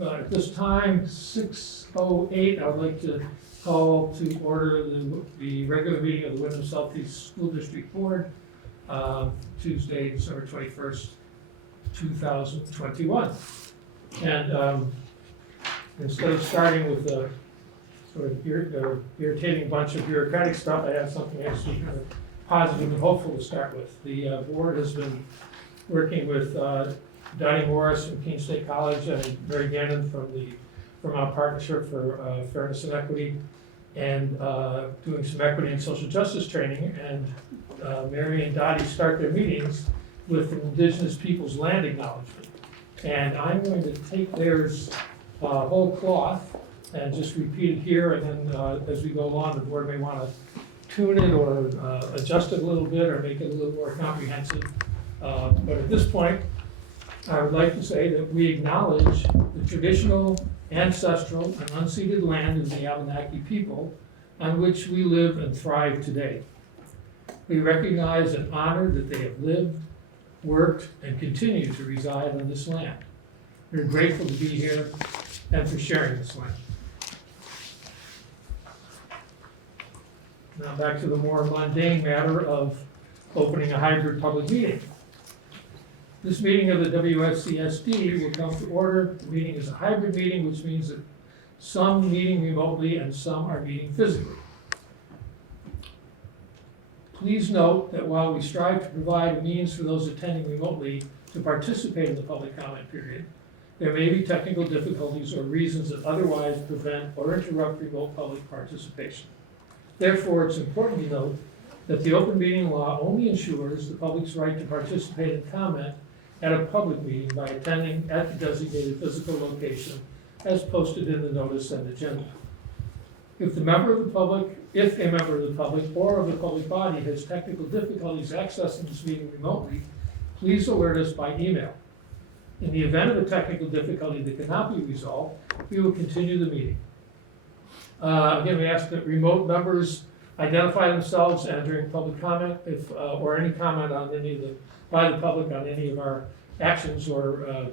At this time, 6:08, I would like to call to order the regular meeting of the Windham Southeast School District Board, Tuesday, December 21st, 2021. And instead of starting with a sort of irritating bunch of bureaucratic stuff, I have something actually kind of positive and hopeful to start with. The board has been working with Donnie Morris from Keene State College and Mary Gannon from the Vermont Partnership for Fairness and Equity, and doing some equity and social justice training. And Mary and Dottie start their meetings with an Indigenous Peoples Land Acknowledgement. And I'm going to take theirs whole cloth and just repeat it here, and then as we go along, the board may want to tune it or adjust it a little bit or make it a little more comprehensive. But at this point, I would like to say that we acknowledge the traditional, ancestral, and unceded land of the Abenaki people on which we live and thrive today. We recognize and honor that they have lived, worked, and continue to reside on this land. We're grateful to be here and for sharing this land. Now back to the more mundane matter of opening a hybrid public meeting. This meeting of the WSESD will come to order. The meeting is a hybrid meeting, which means that some meeting remotely and some are meeting physically. Please note that while we strive to provide a means for those attending remotely to participate in the public comment period, there may be technical difficulties or reasons that otherwise prevent or interrupt remote public participation. Therefore, it's important to note that the open meeting law only ensures the public's right to participate and comment at a public meeting by attending at the designated physical location as posted in the notice and agenda. If a member of the public or of the public body has technical difficulties accessing this meeting remotely, please alert us by email. In the event of a technical difficulty that cannot be resolved, we will continue the meeting. Again, we ask that remote members identify themselves and during public comment, or any comment on by the public on any of our actions or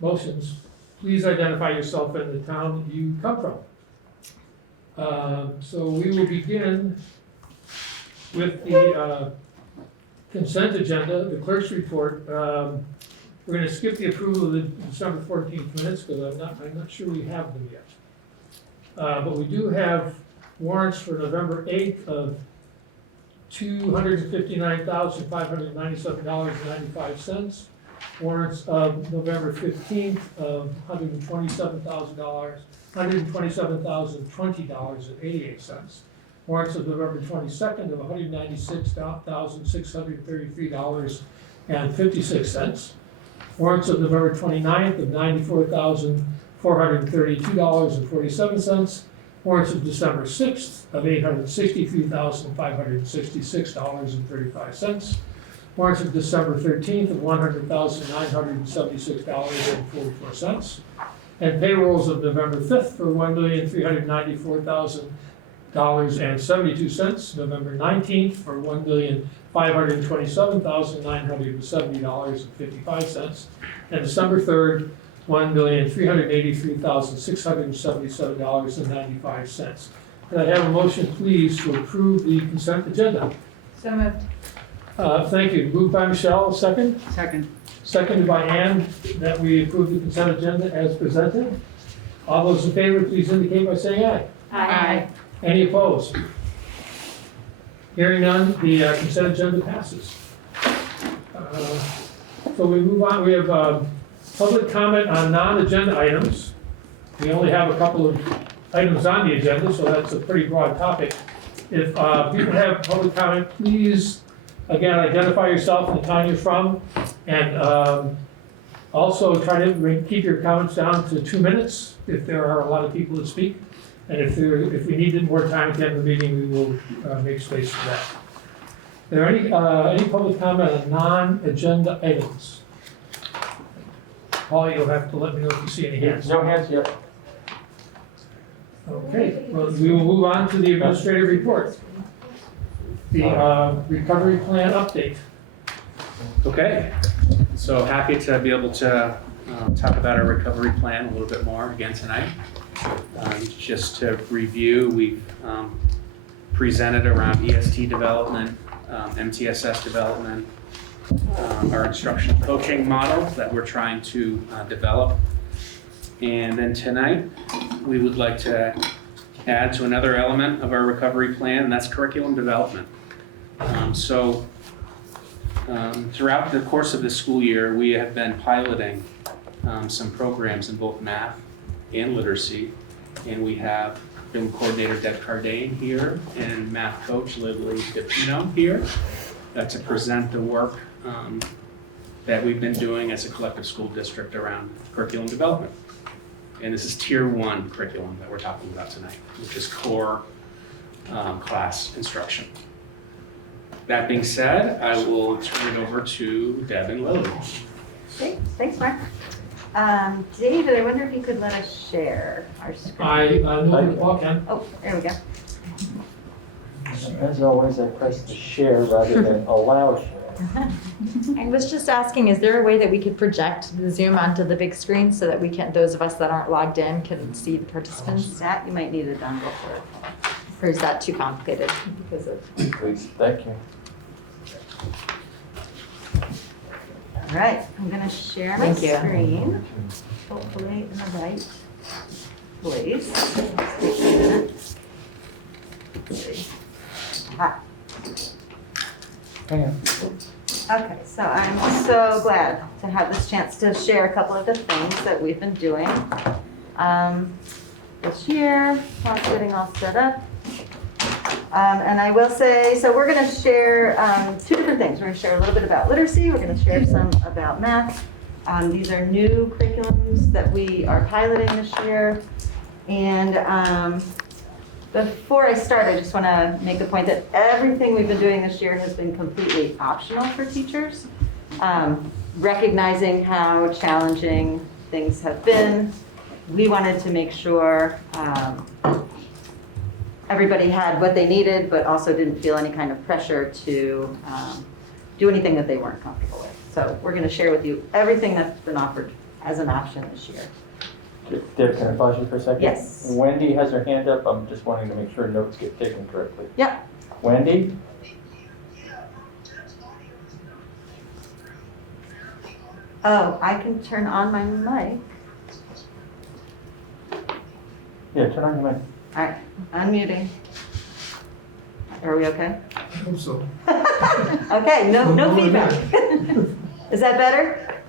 motions, please identify yourself and the town that you come from. So we will begin with the consent agenda, the clerk's report. We're going to skip the approval of the December 14th minutes because I'm not sure we have them yet. But we do have warrants for November 8th of $259,597.95. Warrants of November 15th of $127,020.88. Warrants of November 22nd of $196,633.56. Warrants of November 29th of $94,432.47. Warrants of December 6th of $863,566.35. Warrants of December 13th of $100,976.44. And payrolls of November 5th for $1,394,000.72. November 19th for $1,527,970.55. And December 3rd, $1,383,677.95. Could I have a motion, please, to approve the consent agenda? So moved. Thank you. Moved by Michelle, second? Second. Seconded by Ann, that we approve the consent agenda as presented. All those in favor, please indicate by saying aye. Aye. Any opposed? Hearing none, the consent agenda passes. So we move on. We have public comment on non-agenda items. We only have a couple of items on the agenda, so that's a pretty broad topic. If people have public comment, please, again, identify yourself and the town you're from, and also try to keep your comments down to 2 minutes if there are a lot of people that speak. And if we needed more time at the end of the meeting, we will make space for that. Are there any public comment on non-agenda items? Paul, you'll have to let me know if you see any hands. No hands yet. Okay, well, we will move on to the administrative report. The recovery plan update. Okay, so happy to be able to talk about our recovery plan a little bit more again tonight. Just to review, we've presented around EST development, MTSS development, our instructional coaching model that we're trying to develop. And then tonight, we would like to add to another element of our recovery plan, and that's curriculum development. Throughout the course of the school year, we have been piloting some programs in both math and literacy, and we have film coordinator Deb Cardane here and math coach Lily DiPino here to present the work that we've been doing as a collective school district around curriculum development. And this is tier 1 curriculum that we're talking about tonight, which is core class instruction. That being said, I will turn it over to Deb and Lily. Okay, thanks, Mark. David, I wonder if you could let us share our screen. I know Paul can. Oh, there we go. As always, I press the share rather than allow share. I was just asking, is there a way that we could project the Zoom onto the big screen so that we can, those of us that aren't logged in can see the participants? That you might need a dongle for. Or is that too complicated because of? Please, thank you. All right, I'm going to share my Thank you. screen, hopefully in the right place. Let's take a minute. Let's see. Ah. Hang on. Okay, so I'm so glad to have this chance to share a couple of the things that we've been doing this year while it's getting all set up. And I will say, so we're going to share 2 different things. We're going to share a little bit about literacy. We're going to share some about math. These are new curriculums that we are piloting this year. And before I start, I just want to make the point that everything we've been doing this year has been completely optional for teachers. Recognizing how challenging things have been, we wanted to make sure everybody had what they needed, but also didn't feel any kind of pressure to do anything that they weren't comfortable with. So we're going to share with you everything that's been offered as an option this year. Deb, can I pause you for a second? Yes. Wendy has her hand up. I'm just wanting to make sure notes get taken correctly. Yep. Wendy? Oh, I can turn on my mic. Yeah, turn on your mic. All right, unmuting. Are we okay? I hope so. Okay, no feedback. Is that better?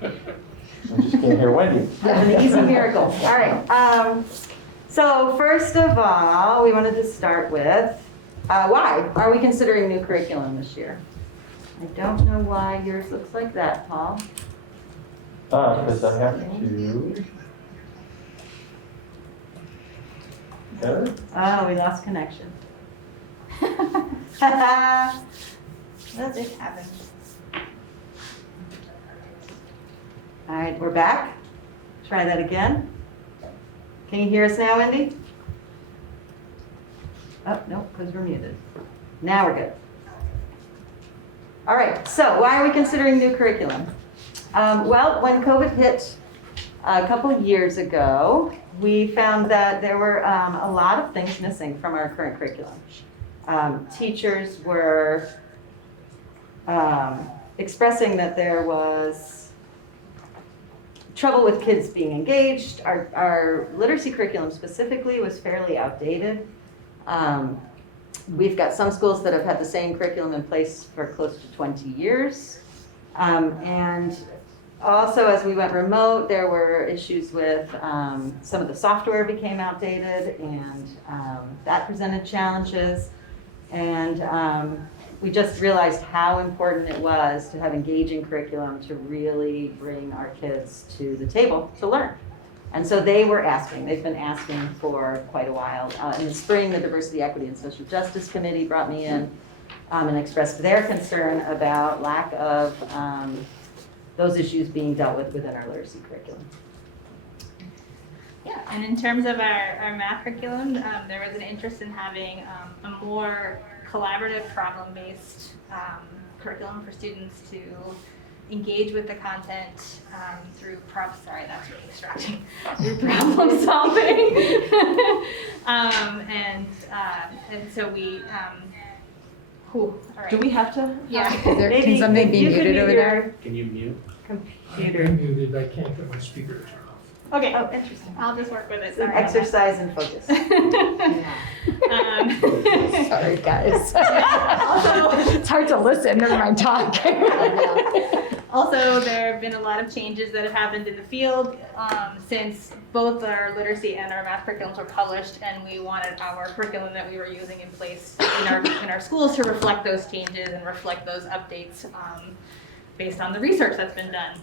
I just can't hear Wendy. An easy miracle. All right. So first of all, we wanted to start with why are we considering new curriculum this year? I don't know why yours looks like that, Paul. Because I have to. Better? Oh, we lost connection. What just happened? All right, we're back. Try that again. Can you hear us now, Wendy? Oh, no, because we're muted. Now we're good. All right, so why are we considering new curriculum? Well, when COVID hit a couple of years ago, we found that there were a lot of things missing from our current curriculum. Teachers were expressing that there was trouble with kids being engaged. Our literacy curriculum specifically was fairly outdated. We've got some schools that have had the same curriculum in place for close to 20 years. And also, as we went remote, there were issues with some of the software became outdated, and that presented challenges. And we just realized how important it was to have engaging curriculum to really bring our kids to the table to learn. And so they've been asking for quite a while. In the spring, the Diversity, Equity, and Social Justice Committee brought me in and expressed their concern about lack of those issues being dealt with within our literacy curriculum. Yeah, and in terms of our math curriculum, there was an interest in having a more collaborative, problem-based curriculum for students to engage with the content through sorry, that's really distracting. Through problem solving, and so we. All right. Do we have to? Yeah. Maybe Can something be you could muted mute over your there? Can you mute? Computer. I'm muted, I can't get my speaker to turn off. Okay. Oh, interesting. I'll just work with it. It's an Sorry about exercise in focus. that. Sorry, guys. Also, It's hard to listen, never mind talk. Also, there have been a lot of changes that have happened in the field since both our literacy and our math curriculums were published, and we wanted our curriculum that we were using in place in our schools to reflect those changes and reflect those updates based on the research that's been done.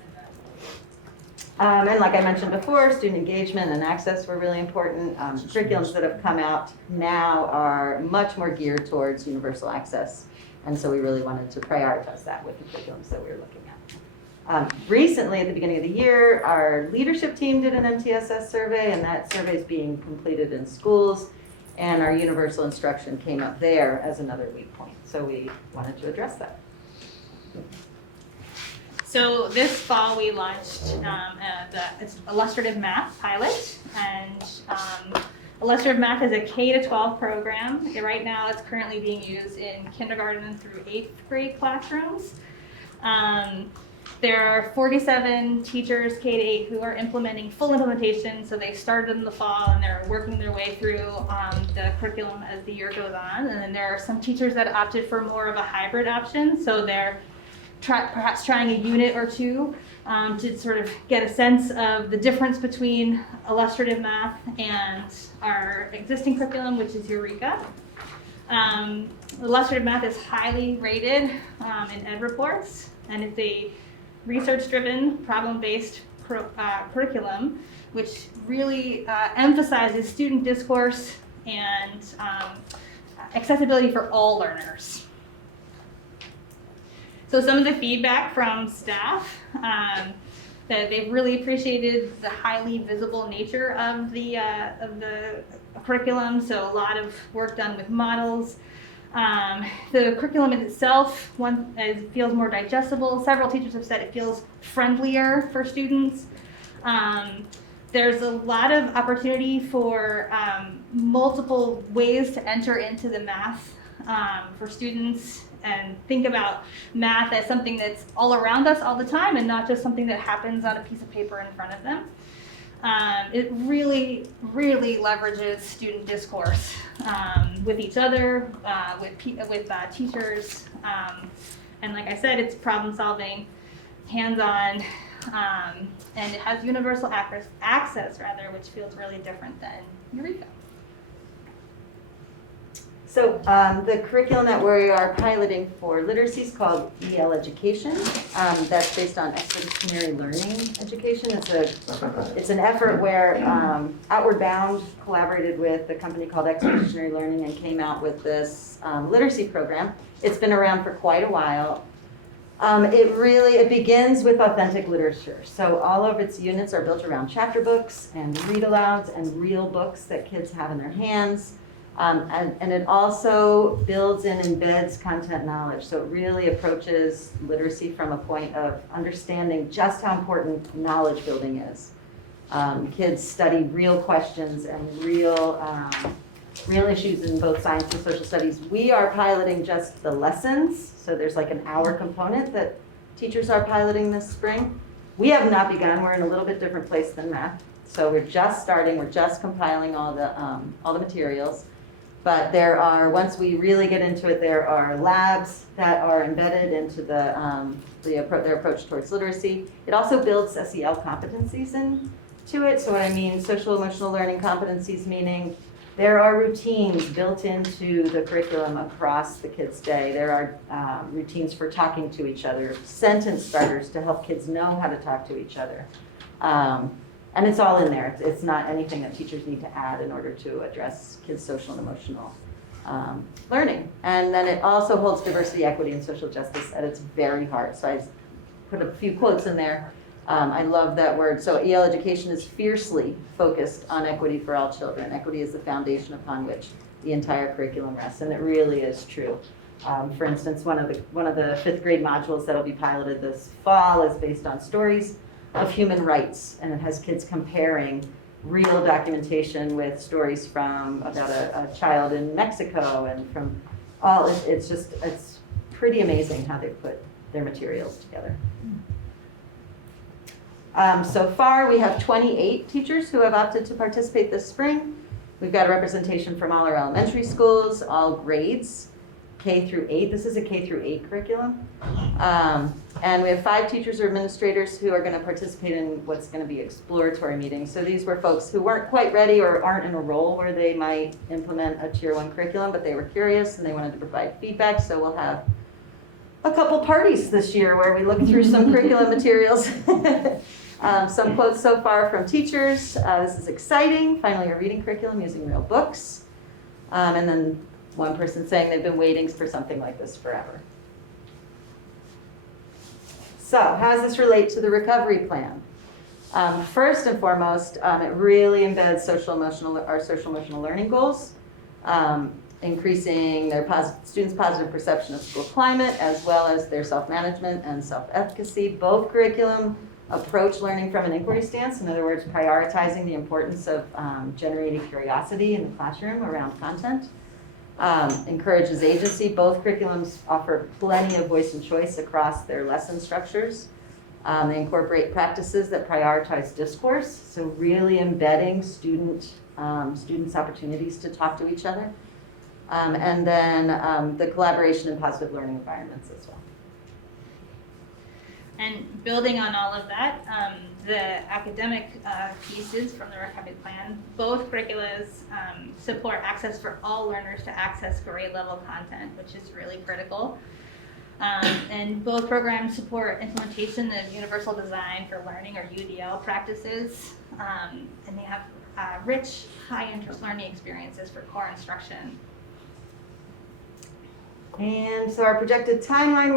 And like I mentioned before, student engagement and access were really important. Curriculums that have come out now are much more geared towards universal access. And so we really wanted to prioritize that with the curriculums that we were looking at. Recently, at the beginning of the year, our leadership team did an MTSS survey, and that survey is being completed in schools. And our universal instruction came up there as another weak point. So we wanted to address that. So this fall, we launched it's illustrative math pilot, and illustrative math is a K-12 program. Right now, it's currently being used in kindergarten through 8th grade classrooms. There are 47 teachers K-8 who are implementing full implementation. So they started in the fall and they're working their way through the curriculum as the year goes on. And then there are some teachers that opted for more of a hybrid option. So they're perhaps trying a unit or two to sort of get a sense of the difference between illustrative math and our existing curriculum, which is Eureka. Illustrative math is highly rated in ed reports, and it's a research-driven, problem-based curriculum, which really emphasizes student discourse and accessibility for all learners. So some of the feedback from staff, that they've really appreciated the highly visible nature of the curriculum. So a lot of work done with models. The curriculum in itself feels more digestible. Several teachers have said it feels friendlier for students. There's a lot of opportunity for multiple ways to enter into the math for students, and think about math as something that's all around us all the time and not just something that happens on a piece of paper in front of them. It really, really leverages student discourse with each other, with teachers, and like I said, it's problem solving, hands-on, and it has universal access, which feels really different than Eureka. So the curriculum that we are piloting for literacy is called EL Education. That's based on expeditionary learning education. It's an effort where Outward Bound collaborated with a company called Expeditionary Learning and came out with this literacy program. It's been around for quite a while. It begins with authentic literature. So all of its units are built around chapter books and read-alouds and real books that kids have in their hands. And it also builds and embeds content knowledge. So it really approaches literacy from a point of understanding just how important knowledge building is. Kids study real questions and real issues in both science and social studies. We are piloting just the lessons. So there's like an hour component that teachers are piloting this spring. We have not begun. We're in a little bit different place than math. So we're just starting. We're just compiling all the materials. But once we really get into it, there are labs that are embedded into their approach towards literacy. It also builds SEL competencies into it. So what I mean, social emotional learning competencies, meaning there are routines built into the curriculum across the kids' day. There are routines for talking to each other, sentence starters to help kids know how to talk to each other. And it's all in there. It's not anything that teachers need to add in order to address kids' social and emotional learning. And then it also holds diversity, equity, and social justice at its very heart. So I put a few quotes in there. I love that word. So EL Education is fiercely focused on equity for all children. Equity is the foundation upon which the entire curriculum rests, and it really is true. For instance, one of the fifth grade modules that'll be piloted this fall is based on stories of human rights, and it has kids comparing real documentation with stories from about a child in Mexico and from all. It's pretty amazing how they put their materials together. So far, we have 28 teachers who have opted to participate this spring. We've got a representation from all our elementary schools, all grades, K through 8. This is a K through 8 curriculum. And we have 5 teachers or administrators who are going to participate in what's going to be exploratory meetings. So these were folks who weren't quite ready or aren't in a role where they might implement a Tier 1 curriculum, but they were curious and they wanted to provide feedback. So we'll have a couple parties this year where we look through some curriculum materials. Some quotes so far from teachers. This is exciting. Finally, a reading curriculum using real books. And then one person saying they've been waiting for something like this forever. So how does this relate to the recovery plan? First and foremost, it really embeds our social emotional learning goals, increasing their students' positive perception of school climate, as well as their self-management and self-efficacy. Both curriculum approach learning from an inquiry stance, in other words, prioritizing the importance of generating curiosity in the classroom around content. Encourages agency. Both curriculums offer plenty of voice and choice across their lesson structures. They incorporate practices that prioritize discourse, so really embedding students' opportunities to talk to each other. And then the collaboration in positive learning environments as well. And building on all of that, the academic pieces from the recovery plan, both curriculums support access for all learners to access grade level content, which is really critical. And both programs support implementation of universal design for learning, or UDL practices. And they have rich, high interest learning experiences for core instruction. And so our projected timeline,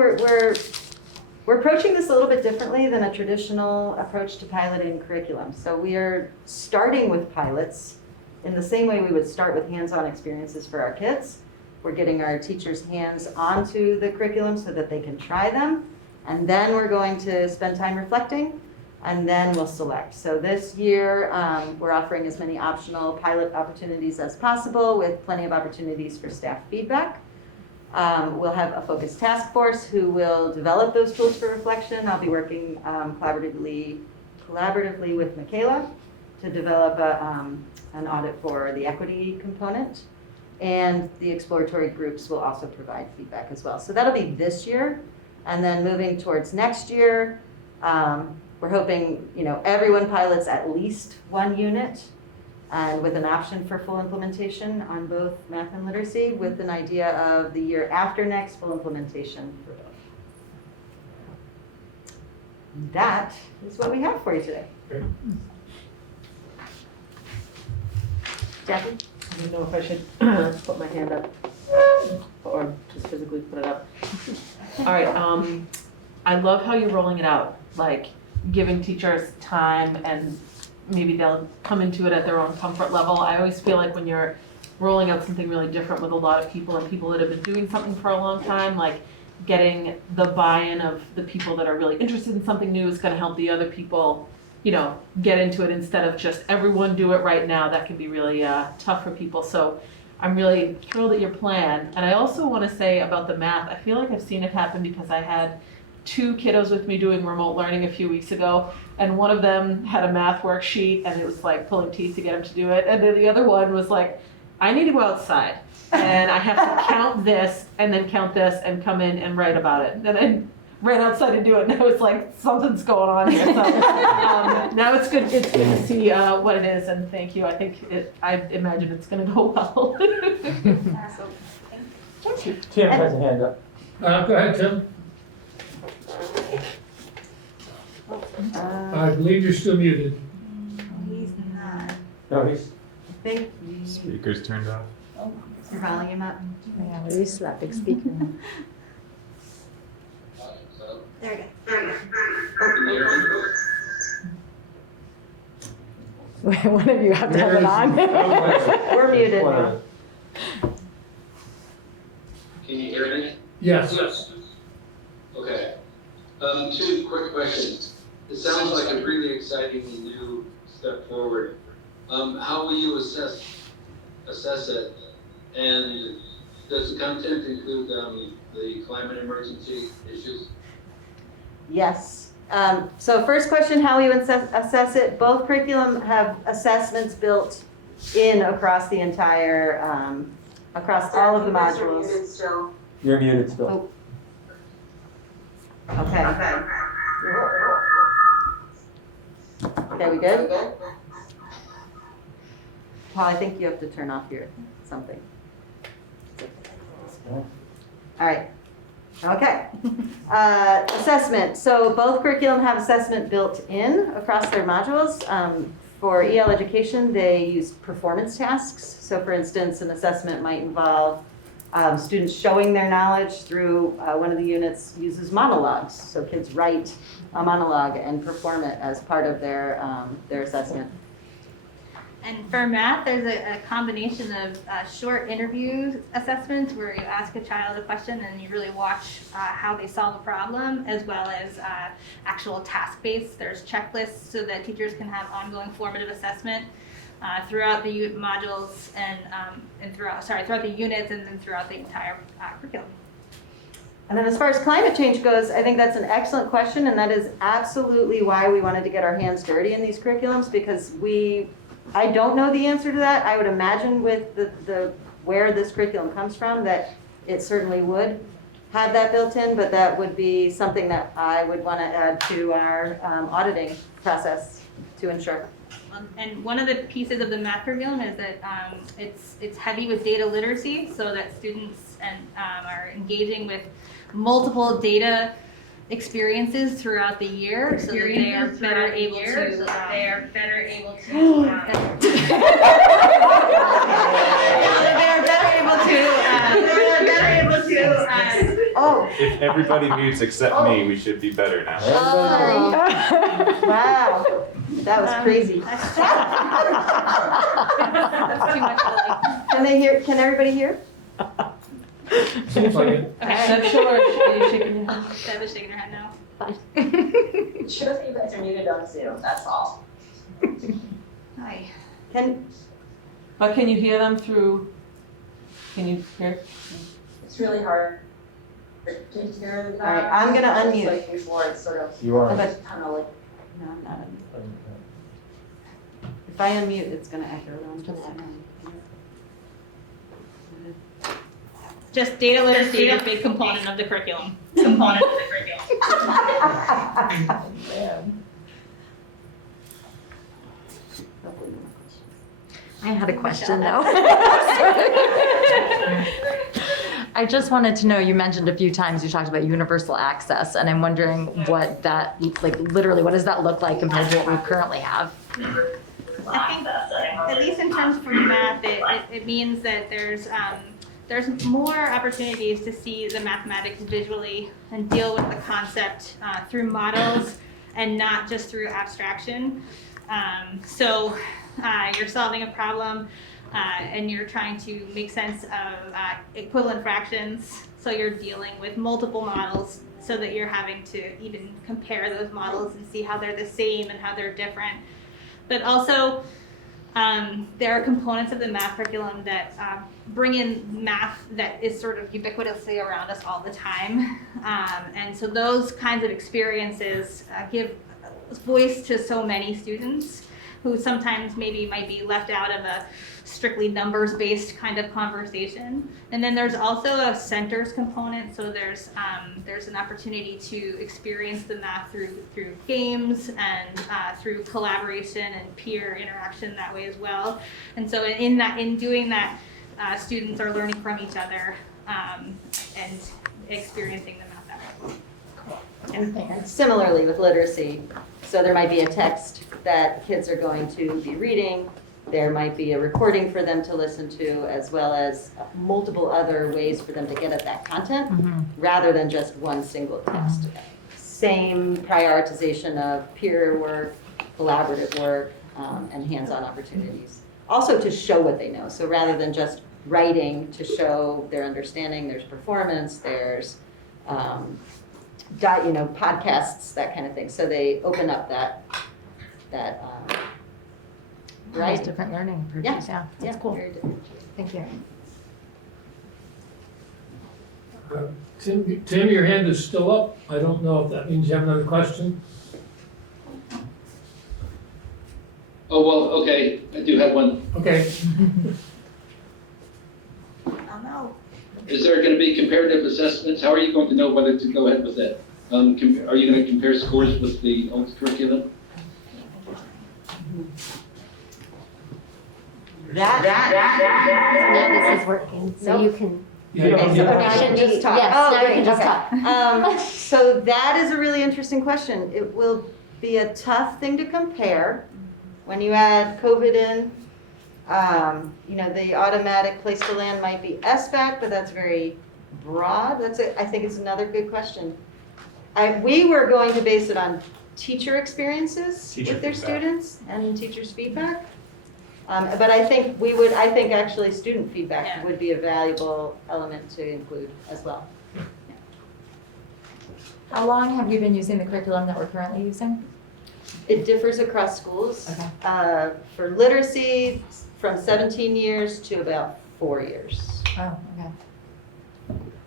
we're approaching this a little bit differently than a traditional approach to piloting curriculum. So we are starting with pilots in the same way we would start with hands-on experiences for our kids. We're getting our teachers' hands onto the curriculum so that they can try them. And then we're going to spend time reflecting, and then we'll select. So this year, we're offering as many optional pilot opportunities as possible, with plenty of opportunities for staff feedback. We'll have a focused task force who will develop those tools for reflection. I'll be working collaboratively with Michaela to develop an audit for the equity component. And the exploratory groups will also provide feedback as well. So that'll be this year. And then moving towards next year, we're hoping everyone pilots at least one unit, and with an option for full implementation on both math and literacy, with an idea of the year after next, full implementation for both. That is what we have for you today. Great. Jackie? I don't know if I should put my hand up or just physically put it up. All right, I love how you're rolling it out, like giving teachers time and maybe they'll come into it at their own comfort level. I always feel like when you're rolling out something really different with a lot of people and people that have been doing something for a long time, like getting the buy-in of the people that are really interested in something new is going to help the other people, get into it instead of just everyone do it right now. That can be really tough for people. So I'm really thrilled at your plan. And I also want to say about the math, I feel like I've seen it happen because I had 2 kiddos with me doing remote learning a few weeks ago, and one of them had a math worksheet and it was like pulling teeth to get him to do it, and then the other one was like, I need to go outside and I have to count this and then count this and come in and write about it. And I ran outside to do it, and I was like, something's going on here. So now it's good to see what it is, and thank you. I imagine it's going to go well. Tim has a hand up. Go ahead, Tim. I believe you're still muted. He's not. No, he's, I think Speaker's turned off. you're volume up. Yeah, we used to that big speaker. There we go. One of you have to have it on. We're muted now. Can you hear me? Yes. Okay. Two quick questions. It sounds like a really exciting new step forward. How will you assess it? And does the content include the climate emergency issues? Yes. So first question, how you assess it. Both curriculum have assessments built in across the entire, across all of the modules. You're muted still. Okay. Okay, we good? Paul, I think you have to turn off your something. All right. Okay. Assessment. So both curriculum have assessment built in across their modules. For EL education, they use performance tasks. So for instance, an assessment might involve students showing their knowledge through one of the units uses monologues. So kids write a monologue and perform it as part of their assessment. And for math, there's a combination of short interview assessments where you ask a child a question and you really watch how they solve a problem, as well as actual task-based. There's checklists so that teachers can have ongoing formative assessment throughout the modules and throughout the units and then throughout the entire curriculum. And then as far as climate change goes, I think that's an excellent question, and that is absolutely why we wanted to get our hands dirty in these curriculums, because I don't know the answer to that. I would imagine with the where this curriculum comes from that it certainly would have that built in, but that would be something that I would want to add to our auditing process to ensure. And one of the pieces of the math curriculum is that it's heavy with data literacy, so that students are engaging with multiple data experiences throughout the year, so that they are better able to. Oh, If everybody mutes except me, we should be better now. wow, that was crazy. That's too much. Can they hear? Can everybody hear? Seems like it. That's sure. Are you shaking your head? Deb is shaking her head now. It shows that you guys are muted on Zoom, that's all. Hi. But can you hear them through? Can you hear? It's really hard to hear them. All right, I'm gonna unmute. Like before it's sort of You are. Okay. kind of like. No, I'm not unmuted. If I unmute, it's gonna echo around. Just data literacy is a big component of the curriculum. I had a question though. I just wanted to know, you mentioned a few times, you talked about universal access, and I'm wondering what that, like literally, what does that look like compared to what we currently have? I think, at least in terms for math, it means that there's more opportunities to see the mathematics visually and deal with the concept through models and not just through abstraction. So you're solving a problem and you're trying to make sense of equivalent fractions. So you're dealing with multiple models so that you're having to even compare those models and see how they're the same and how they're different. But also, there are components of the math curriculum that bring in math that is sort of ubiquitously around us all the time. And so those kinds of experiences give voice to so many students who sometimes maybe might be left out of a strictly numbers-based kind of conversation. And then there's also a centers component, so there's an opportunity to experience the math through games and through collaboration and peer interaction that way as well. And so in doing that, students are learning from each other and experiencing the math that way. And similarly with literacy, so there might be a text that kids are going to be reading, there might be a recording for them to listen to, as well as multiple other ways for them to get at that content, rather than just one single text. Same prioritization of peer work, collaborative work, and hands-on opportunities. Also to show what they know, so rather than just writing to show their understanding, there's performance, there's, podcasts, that kind of thing. So they open up that There's writing. different learning approaches, yeah, that's cool. Very different. Thank you. Tim, your hand is still up. I don't know if that means you have another question. Oh, well, okay, I do have one. Okay. Oh, no. Is there going to be comparative assessments? How are you going to know whether to go ahead with that? Are you going to compare scores with the old curriculum? That. Now this is working, so Nope. you can. Okay, so now I can just talk. Yes, Oh, now you great, can just okay. talk. So that is a really interesting question. It will be a tough thing to compare when you add COVID in. The automatic place to land might be SBAC, but that's very broad. I think it's another good question. We were going to base it on teacher experiences Teacher with their feedback. students and teachers' feedback. But I think actually student feedback Yeah. would be a valuable element to include as well. How long have you been using the curriculum that we're currently using? It differs across schools. Okay. For literacy, from 17 years to about 4 years. Oh, okay.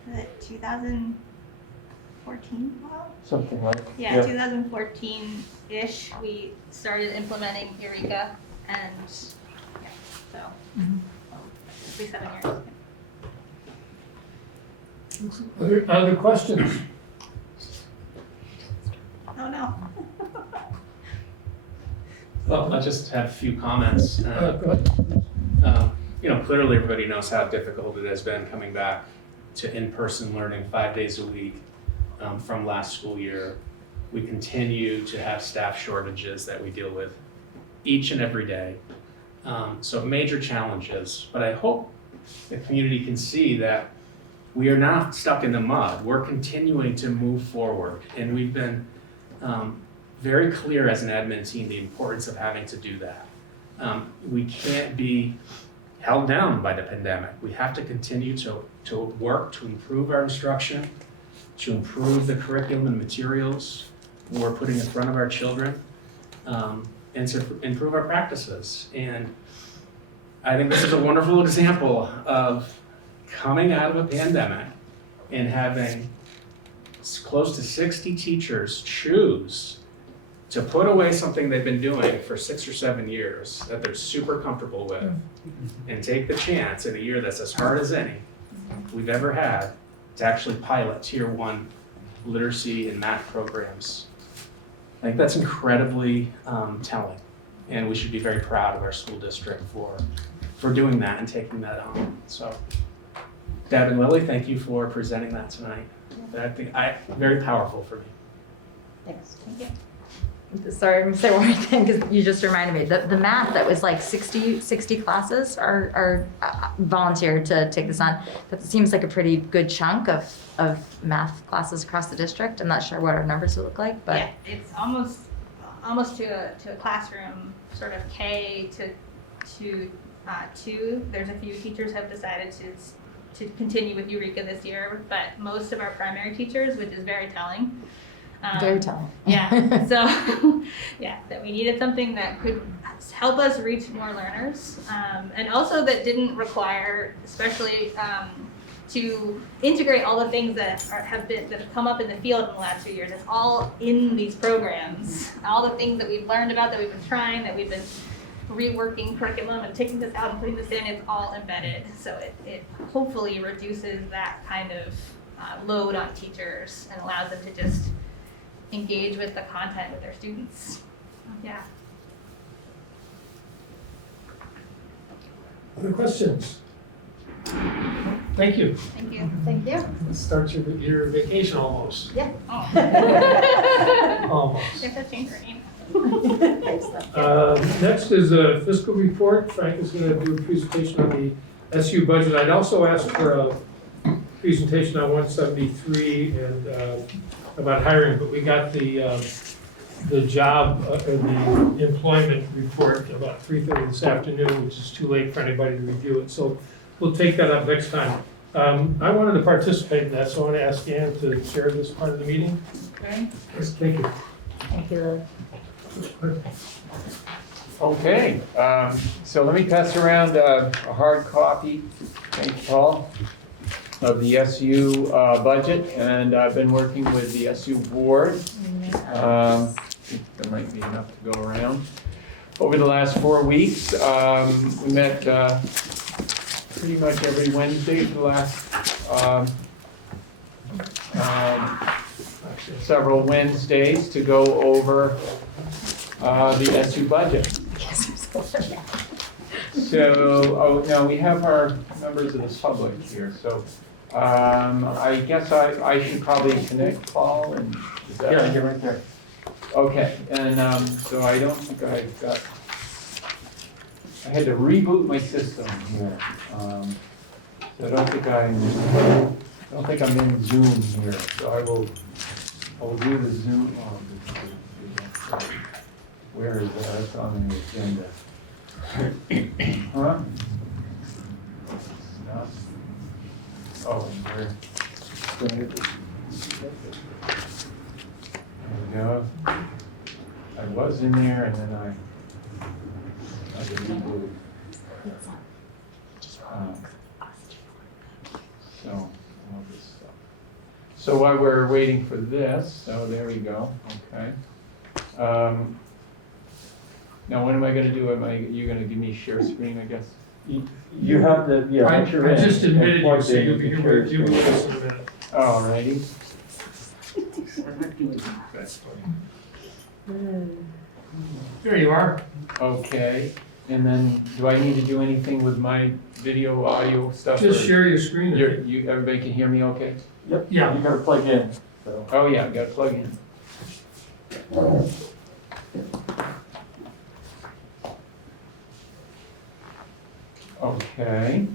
Was it 2014? Something like. Yeah, 2014-ish, we started implementing Eureka, and so roughly 7 years. Other questions? Oh, no. Well, I just have a few comments. Go ahead. Clearly everybody knows how difficult it has been coming back to in-person learning 5 days a week from last school year. We continue to have staff shortages that we deal with each and every day. So major challenges, but I hope the community can see that we are not stuck in the mud. We're continuing to move forward, and we've been very clear as an admin team the importance of having to do that. We can't be held down by the pandemic. We have to continue to work to improve our instruction, to improve the curriculum and materials we're putting in front of our children, and to improve our practices. And I think this is a wonderful example of coming out of a pandemic and having close to 60 teachers choose to put away something they've been doing for 6 or 7 years that they're super comfortable with and take the chance in a year that's as hard as any we've ever had to actually pilot Tier 1 literacy and math programs. I think that's incredibly telling, and we should be very proud of our school district for doing that and taking that on. So, Deb and Lily, thank you for presenting that tonight. I think very powerful for me. Thanks. Thank you. Sorry, I'm gonna say one more thing, because you just reminded me, the math that was like 60 classes are volunteered to take this on. That seems like a pretty good chunk of math classes across the district. I'm not sure what our numbers would look like, but. Yeah, it's almost to a classroom, sort of K to 2. There's a few teachers have decided to continue with Eureka this year, but most of our primary teachers, which is very telling. Very telling. Yeah, so, that we needed something that could help us reach more learners, and also that didn't require, especially to integrate all the things that have come up in the field in the last few years. It's all in these programs. All the things that we've learned about, that we've been trying, that we've been reworking curriculum and taking this out and putting this in, it's all embedded. So it hopefully reduces that kind of load on teachers and allows them to just engage with the content with their students. Yeah. Other questions? Thank you. Thank you. Thank you. It starts your vacation almost. Yeah. Oh. Almost. You have to change your name. Thanks, though. Next is a fiscal report. Frank is going to do a presentation on the SU budget. I'd also asked for a presentation on 173 and about hiring, but we got the job or the employment report about 3:30 this afternoon, which is too late for anybody to review it. So we'll take that up next time. I wanted to participate in that, so I want to ask Ann to share this part of the meeting. Okay. Yes, thank you. Thank you, Lily. Okay, so let me pass around a hard copy, thank you, Paul, of the SU budget, and I've been working with the SU board. I think there might be enough to go around. Over the last 4 weeks, we met pretty much every Wednesday for the last several Wednesdays to go over the SU budget. So, no, we have our members of the public here, so I guess I should probably connect Paul and. Is that Yeah, you're right there. Okay, and so I don't think I've got, I had to reboot my system here. So I don't think I'm in Zoom here, so I'll do the Zoom. Where is that? That's on the agenda. Huh? No. Oh, where? There we go. I was in there and then I didn't move. So, all this stuff. So while we're waiting for this, so there we go, okay. Now, what am I gonna do? You gonna give me share screen, I guess? You have the, yeah, I once you're in. just admitted you, plugged so in, you'll be you can here, share you your will screen. listen in a minute. Alrighty. That's funny. There you are. Okay, and then do I need to do anything with my video, audio stuff? Just or share your screen. everybody can hear me okay? Yep, Yeah. you gotta plug in, so. Oh, yeah, gotta plug in. Okay.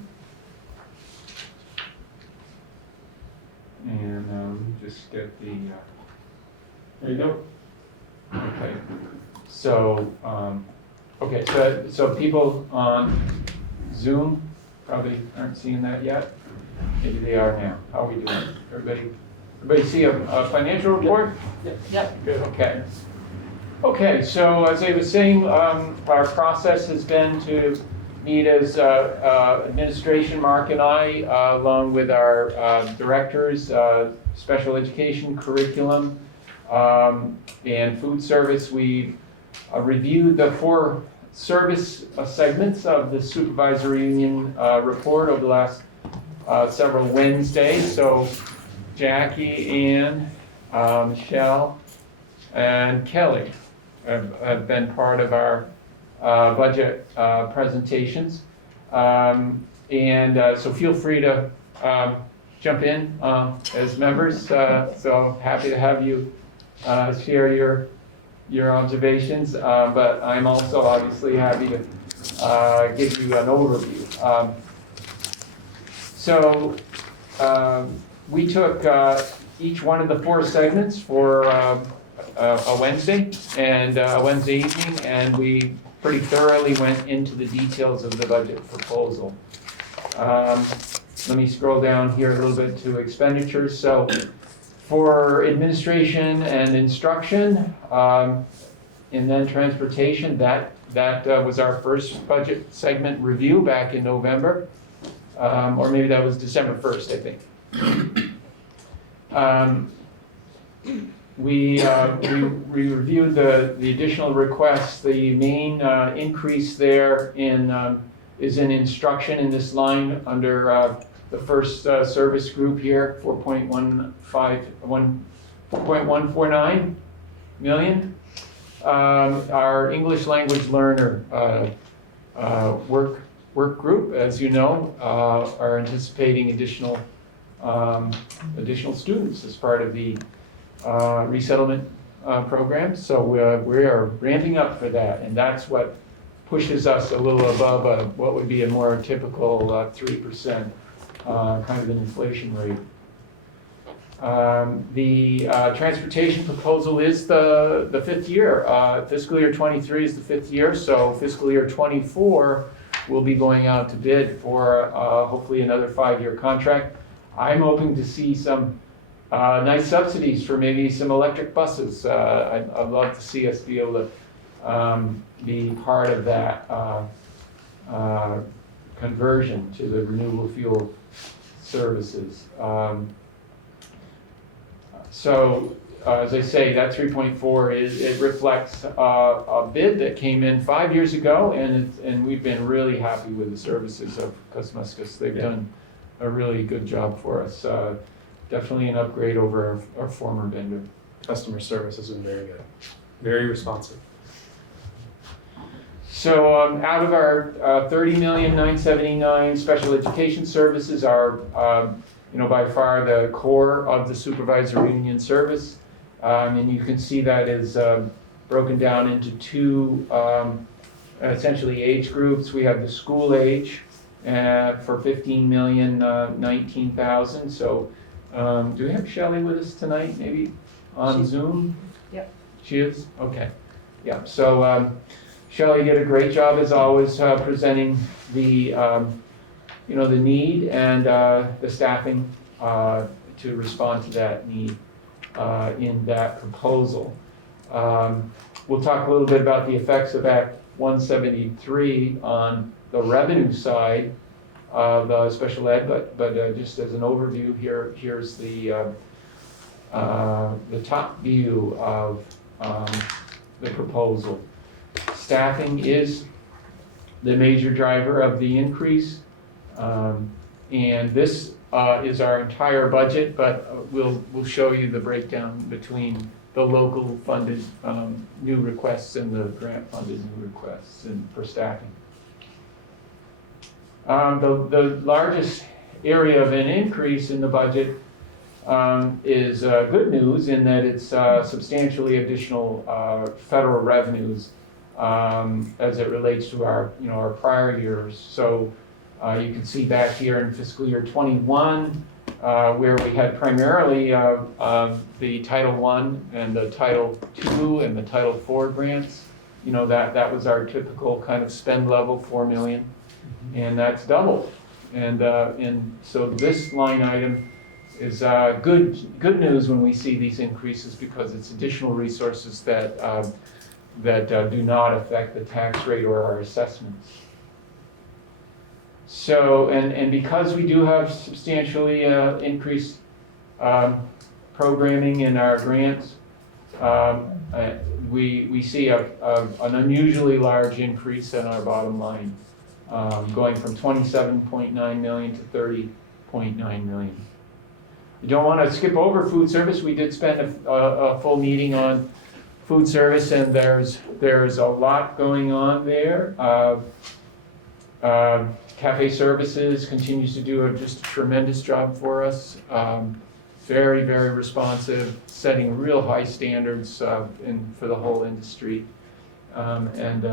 And just get the, There you go. okay. So, okay, so people on Zoom probably aren't seeing that yet. Maybe they are now. How are we doing? Everybody see a financial report? Yep. Good, okay. Okay, so as I was saying, our process has been to meet as administration, Mark and I, along with our directors, special education, curriculum, and food service. We reviewed the 4 service segments of the supervisory union report over the last several Wednesdays. So Jackie, Ann, Michelle, and Kelly have been part of our budget presentations. So feel free to jump in as members. So happy to have you share your observations, but I'm also obviously happy to give you an overview. We took each one of the 4 segments for a Wednesday and a Wednesday evening, and we pretty thoroughly went into the details of the budget proposal. Let me scroll down here a little bit to expenditures. So for administration and instruction, and then transportation, that was our first budget segment review back in November. Or maybe that was December 1st, I think. We reviewed the additional requests. The main increase there is in instruction in this line under the first service group here, 4.149 million. Our English language learner work group, as you know, are anticipating additional students as part of the resettlement program. So we are ramping up for that, and that's what pushes us a little above what would be a more typical 3% kind of an inflation rate. The transportation proposal is the 5th year. Fiscal year 23 is the 5th year, so fiscal year 24 will be going out to bid for hopefully another 5-year contract. I'm hoping to see some nice subsidies for maybe some electric buses. I'd love to see us be able to be part of that conversion to the renewable fuel services. As I say, that 3.4 it reflects a bid that came in 5 years ago, and we've been really happy with the services of Kosmaskus. They've done a really good job for us. Definitely an upgrade over our former vendor. Customer service has been very good, very responsive. So out of our $30,979 special education services are, by far the core of the supervisory union service. And you can see that is broken down into two essentially age groups. We have the school age for $15,019,000. So do we have Shelley with us tonight, maybe on Zoom? Yep. She is? Okay. Yeah. So Shelley did a great job as always presenting the the need and the staffing to respond to that need in that proposal. We'll talk a little bit about the effects of Act 173 on the revenue side of special ed, but just as an overview here's the top view of the proposal. Staffing is the major driver of the increase, and this is our entire budget, but we'll show you the breakdown between the local funded new requests and the grant funded new requests and for staffing. The largest area of an increase in the budget is good news in that it's substantially additional federal revenues as it relates to our prior years. So you can see back here in fiscal year 21 where we had primarily the Title I and the Title II and the Title IV grants. That was our typical kind of spend level, $4 million, and that's doubled. And so this line item is good news when we see these increases because it's additional resources that do not affect the tax rate or our assessments. So, and because we do have substantially increased programming in our grants, we see an unusually large increase in our bottom line, going from $27.9 million to $30.9 million. You don't want to skip over food service. We did spend a full meeting on food service, and there's a lot going on there. Cafe Services continues to do just a tremendous job for us. Very, very responsive, setting real high standards for the whole industry. And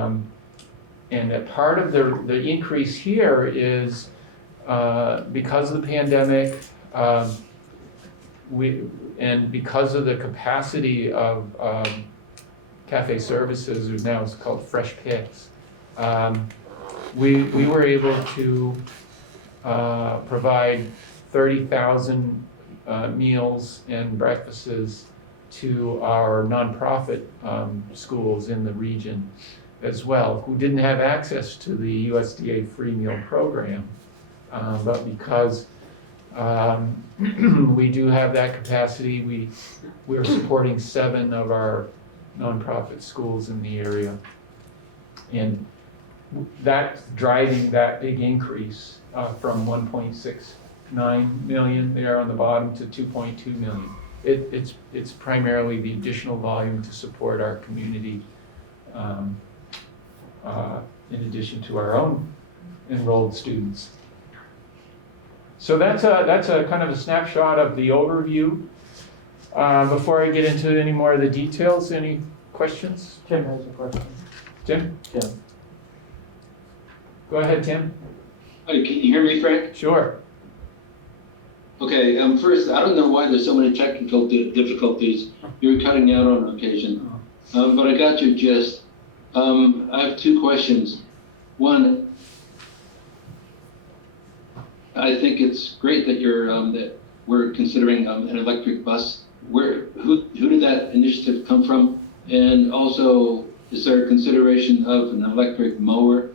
a part of the increase here is because of the pandemic, and because of the capacity of Cafe Services, who now is called Fresh Picks, we were able to provide 30,000 meals and breakfasts to our nonprofit schools in the region as well, who didn't have access to the USDA free meal program. But because we do have that capacity, we're supporting 7 of our nonprofit schools in the area. And that's driving that big increase from 1.69 million there on the bottom to 2.2 million. It's primarily the additional volume to support our community in addition to our own enrolled students. So that's a kind of a snapshot of the overview. Before I get into any more of the details, any questions? Tim has a question. Tim? Tim. Go ahead, Tim. Hi, can you hear me, Frank? Sure. Okay, first, I don't know why there's so many technical difficulties. You're cutting out on occasion. But I got your gist. I have 2 questions. One, I think it's great that that we're considering an electric bus. Who did that initiative come from? And also, is there a consideration of an electric mower?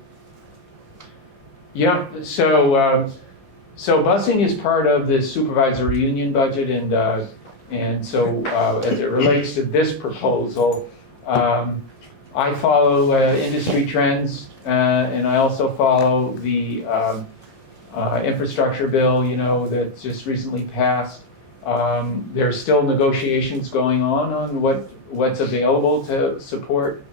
Yeah, so busing is part of the supervisory union budget, and so as it relates to this proposal, I follow industry trends, and I also follow the infrastructure bill, that just recently passed. There's still negotiations going on what's available to support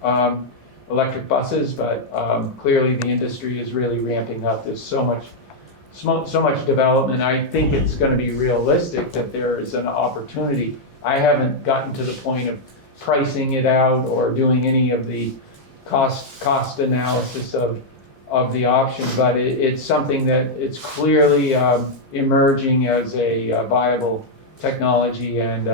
electric buses, but clearly the industry is really ramping up. There's so much development. I think it's going to be realistic that there is an opportunity. I haven't gotten to the point of pricing it out or doing any of the cost analysis of the options, but it's something that it's clearly emerging as a viable technology, and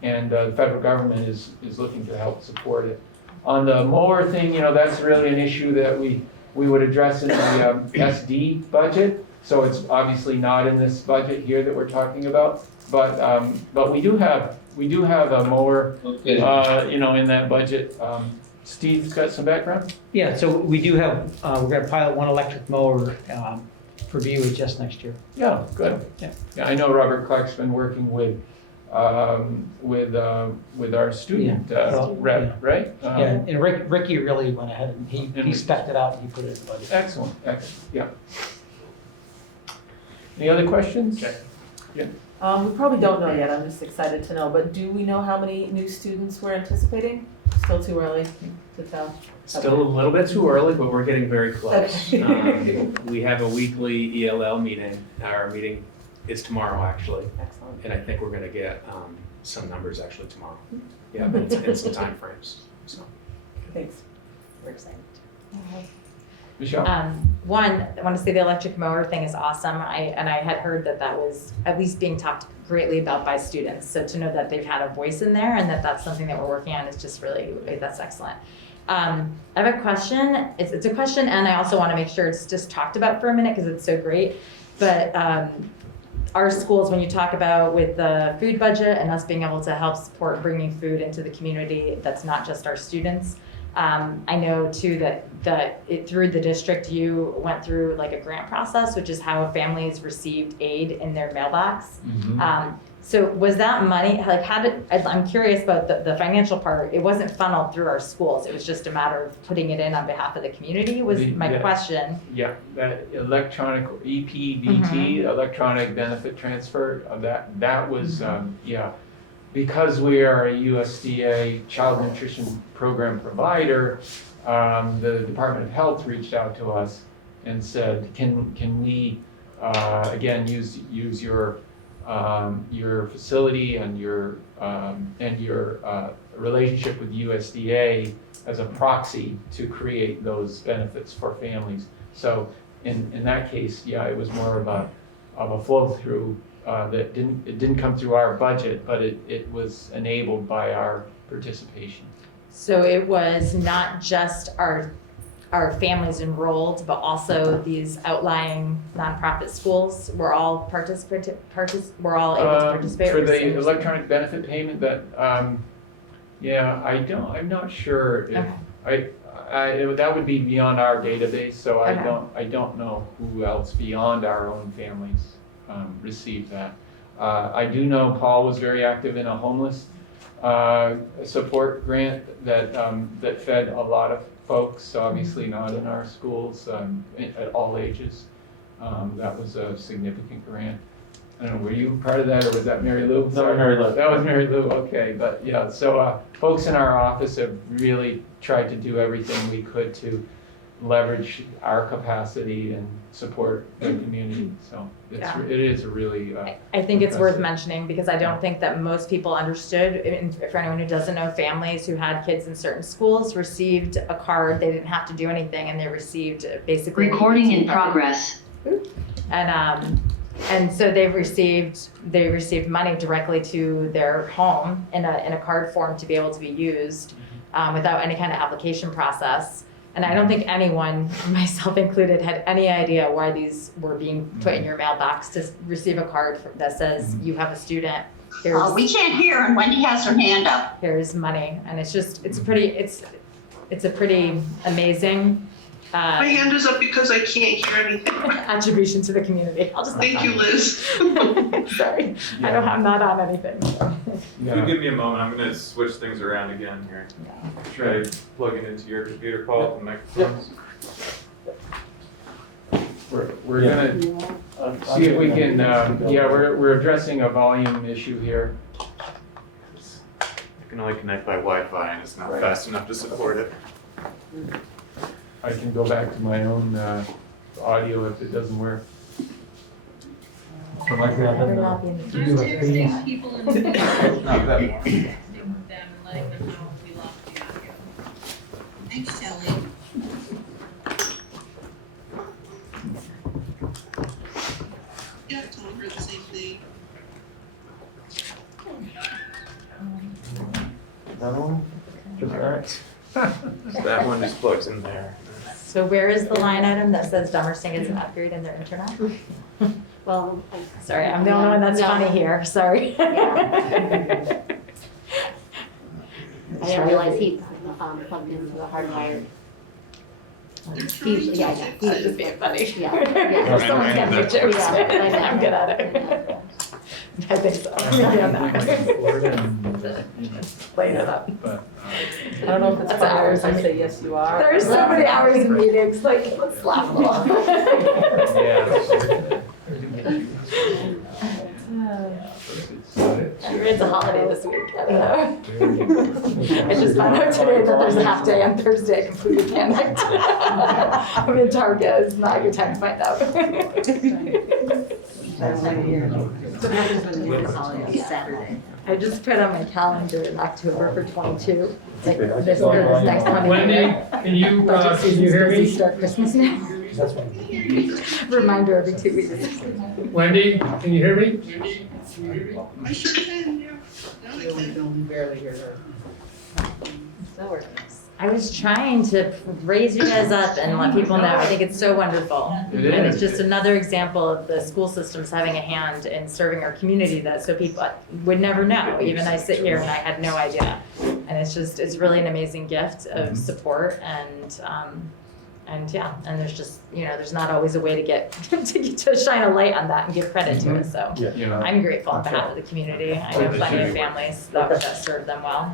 the federal government is looking to help support it. On the mower thing, that's really an issue that we would address in the SD budget. So it's obviously not in this budget here that we're talking about, but we do have a mower, in that budget. Steve's got some background? Yeah, so we do have, we're gonna pilot one electric mower for BUHS next year. Yeah, good. Yeah. Yeah, I know Robert Clark's been working with our student rep, right? Yeah, and Ricky really went ahead and he spec'd it out and he put it in the budget. Excellent, yeah. Any other questions? Okay. Yeah. We probably don't know yet, I'm just excited to know, but do we know how many new students we're anticipating? Still too early to tell? Still a little bit too early, but we're getting very close. Okay. We have a weekly ELL meeting. Our meeting is tomorrow, actually. Excellent. And I think we're gonna get some numbers actually tomorrow. Yeah, but it's in some timeframes, so. Thanks. We're excited. Michelle? One, I want to say the electric mower thing is awesome. I had heard that was at least being talked greatly about by students. So to know that they've had a voice in there and that that's something that we're working on is just really, that's excellent. I have a question. It's a question, and I also want to make sure it's just talked about for a minute because it's so great. But our schools, when you talk about with the food budget and us being able to help support bringing food into the community, that's not just our students. I know too that through the district you went through like a grant process, which is how families received aid in their mailbox. Mm-hmm. So was that money, like I'm curious about the financial part. It wasn't funneled through our schools. It was just a matter of putting it in on behalf of the community was my question. Yeah, that electronic EPBT, electronic benefit transfer, that was, yeah. Because we are a USDA child nutrition program provider, the Department of Health reached out to us and said, can we, again, use your facility and your relationship with USDA as a proxy to create those benefits for families. So in that case, yeah, it was more of a flow through. That didn't come through our budget, but it was enabled by our participation. So it was not just our families enrolled, but also these outlying nonprofit schools were all were all able to participate. For the electronic benefit payment, that yeah, I'm not sure if that would be beyond our database, so I don't know who else beyond our own families received that. I do know Paul was very active in a homeless support grant that fed a lot of folks, obviously not in our schools, at all ages. That was a significant grant. I don't know, were you part of that or was that Mary Lou? No, Mary Lou. That was Mary Lou, okay. But yeah, so folks in our office have really tried to do everything we could to leverage our capacity and support the community. So it is a really I think it's worth mentioning because I don't think that most people understood, and for anyone who doesn't know, families who had kids in certain schools received a card. They didn't have to do anything and they received basically Recording in progress. And so they received money directly to their home in a card form to be able to be used without any kind of application process. And I don't think anyone, myself included, had any idea why these were being put in your mailbox to receive a card that says you have a student. We can't hear, and Wendy has her hand up. Here's money, and it's a pretty amazing. My hand is up because I can't hear anything. Attribution to the community. I'll just Thank you, Liz. Sorry, I'm not on anything. If you give me a moment, I'm gonna switch things around again here. Try plugging into your computer, Paul, with the microphones. We're gonna see if we can, we're addressing a volume issue here. I can only connect by Wi-Fi and it's not fast enough to support it. I can go back to my own audio if it doesn't work. So like that, USB. People in Not that one. with them and letting them know if we lost the audio. Thanks, Shelley. Yeah, I told her the same thing. Another one? All right. That one just plugs in there. So where is the line item that says Dummerston gets an upgrade in their internet? Well, Sorry, I'm the only one that's funny here, sorry. I didn't realize he plugged into the hardwired. Yeah. I'm just being funny. Yeah. Someone's got new jokes. Yeah. I'm good at it. I think so. Playing it up. I don't know if it's That's funny or hours. if I say yes, you are. There's so many hours in meetings, like, let's laugh a little. It's a holiday this week, I don't know. I just found out today that there's a half day on Thursday, completely panicked. I'm in Target, it's not a good time to find out. That time of year. What happens when the news holiday on Saturday? I just put on my calendar in October for 22, like this next coming Wendy, year. can you Budget season's hear busy, me? start Christmas now. Reminder every 2 weeks. Wendy, can you hear me? I sure can, yeah. Now I can. Barely hear her. That works. I was trying to raise you guys up and let people know. I think it's so wonderful. It And it's is. just another example of the school systems having a hand in serving our community that so people would never know. Even I sit here and I had no idea. And it's really an amazing gift of support and there's just, there's not always a way to get, to shine a light on that and give credit to it. So I'm grateful on behalf of the community. I know plenty of families that serve them well.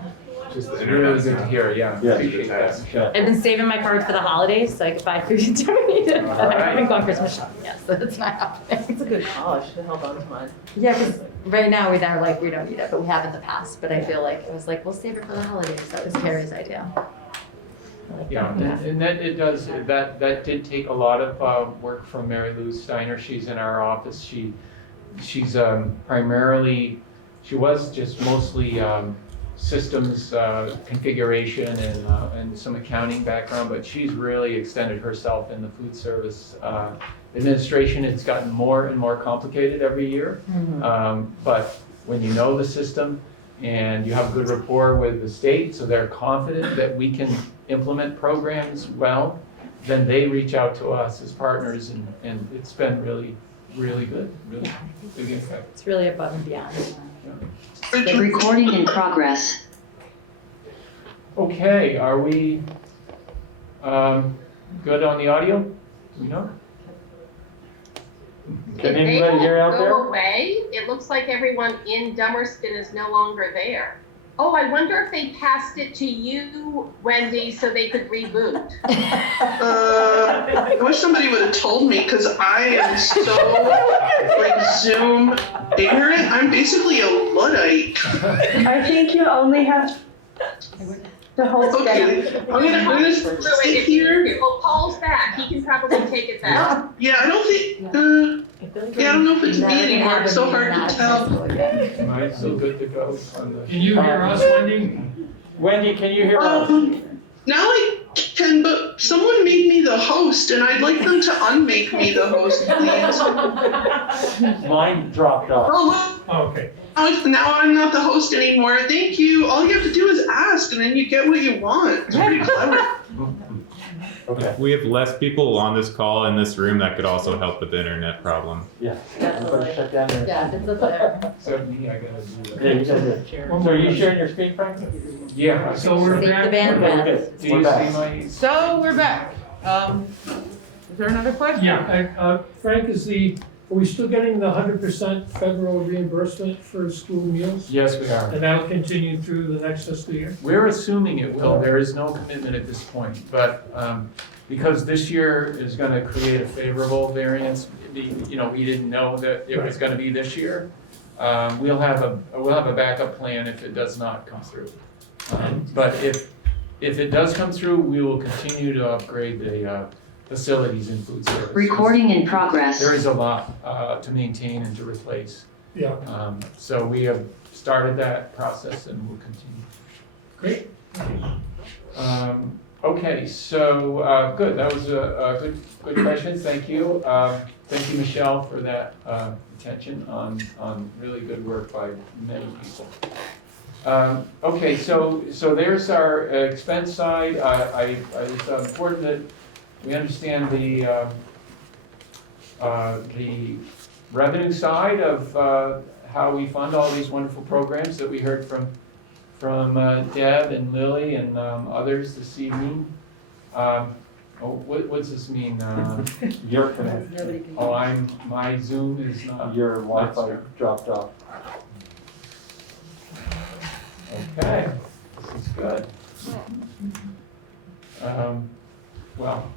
Just the It's really internet's good to not- hear, yeah. Appreciate that. I've been saving my card for the holidays, so I could buy food and donate it, but I haven't gone Christmas shopping yet, so it's not happening. It's a good call, I should have held on to mine. Yeah, because right now we don't need it, but we have in the past, but I feel like it was like, we'll save it for the holidays, that was Carrie's idea. I like Yeah, that. and that it does, that did take a lot of work from Mary Lou Steiner. She's in our office. She's primarily, she was just mostly systems configuration and some accounting background, but she's really extended herself in the food service administration. It's gotten more and more complicated every year. But when you know the system and you have a good rapport with the state, so they're confident that we can implement programs well, then they reach out to us as partners, and it's been really, really good, really big impact. It's really above and beyond. Recording in progress. Okay, are we good on the audio? No? Can anybody hear out there? Go away. It looks like everyone in Dummerston is no longer there. Oh, I wonder if they passed it to you, Wendy, so they could reboot. I wish somebody would have told me, because I am so Zoom ignorant. I'm basically a Luddite. I think you only have the whole Okay, I'm gonna sit here. Well, Paul's back. He can probably take it back. Yeah, I don't think. Yeah, I don't know if it's me anymore. It's so hard to tell. Mine's still good to go on the. Can you hear us, Wendy? Wendy, can you hear us? Now I can, but someone made me the host, and I'd like them to unmake me the host, please. Mine dropped off. Oh, Okay. now I'm not the host anymore. Thank you. All you have to do is ask, and then you get what you want. It's pretty clever. Okay. We have less people on this call in this room that could also help with the internet problem. Yeah. Definitely. Shut down there. Yeah, it's up there. So me, I gotta do that. Yeah, you gotta do it. So are you sharing your screen, Frank? Yeah. I So think we're Save back. the bandwidth. Good. Do you see my? So we're back. Is there another question? Yeah, Frank, are we still getting the 100% federal reimbursement for school meals? Yes, we are. And that'll continue through the next fiscal year? We're assuming it will. There is no commitment at this point, but because this year is going to create a favorable variance, we didn't know that it was going to be this year. We'll have a backup plan if it does not come through. But if it does come through, we will continue to upgrade the facilities in food service. Recording in progress. There is a lot to maintain and to replace. Yeah. So we have started that process and will continue. Great. Okay, so, good, that was a good question, thank you. Thank you, Michelle, for that attention on really good work by many people. Okay, so there's our expense side. It's important that we understand the revenue side of how we fund all these wonderful programs that we heard from Deb and Lily and others this evening. What's this mean? You're connected. My Zoom is not. Your Wi-Fi dropped off. Okay, this is good. Well,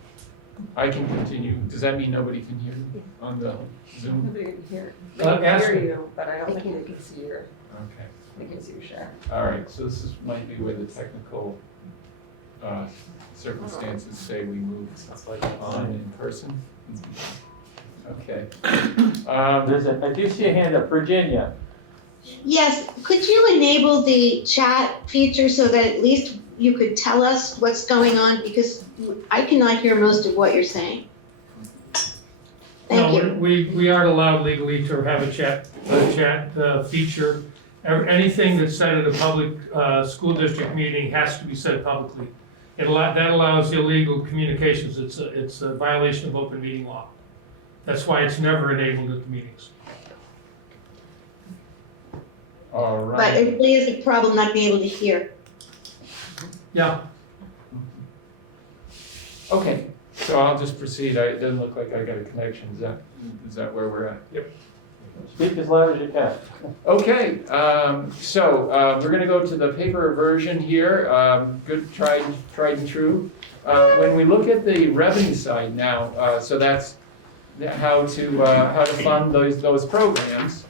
I can continue. Does that mean nobody can hear me on the Zoom? Nobody can hear. They Well, can ask hear them. you, but I don't think they can see your, Okay. they can see your share. All right, so this might be where the technical circumstances say we move on in person. Okay. I do see a hand up, Virginia. Yes, could you enable the chat feature so that at least you could tell us what's going on? Because I cannot hear most of what you're saying. Thank you. We aren't allowed legally to have a chat feature. Anything that's said at a public school district meeting has to be said publicly. That allows illegal communications. It's a violation of open meeting law. That's why it's never enabled at the meetings. All right. But it really is a problem not being able to hear. Yeah. Okay, so I'll just proceed. It doesn't look like I got a connection. Is that where we're at? Yep. Speak as loud as you can. Okay, so we're going to go to the paper version here. Good, tried and true. When we look at the revenue side now, so that's how to fund those programs.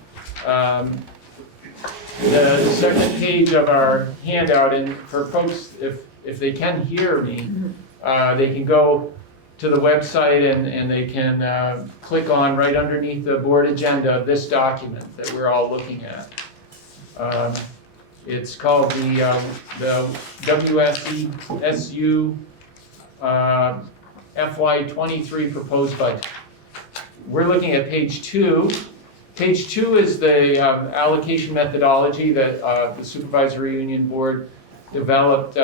The second page of our handout, and for folks, if they can hear me, they can go to the website and they can click on right underneath the board agenda this document that we're all looking at. It's called the WSESU FY23 proposed budget. We're looking at page 2. Page 2 is the allocation methodology that the Supervisory Union Board developed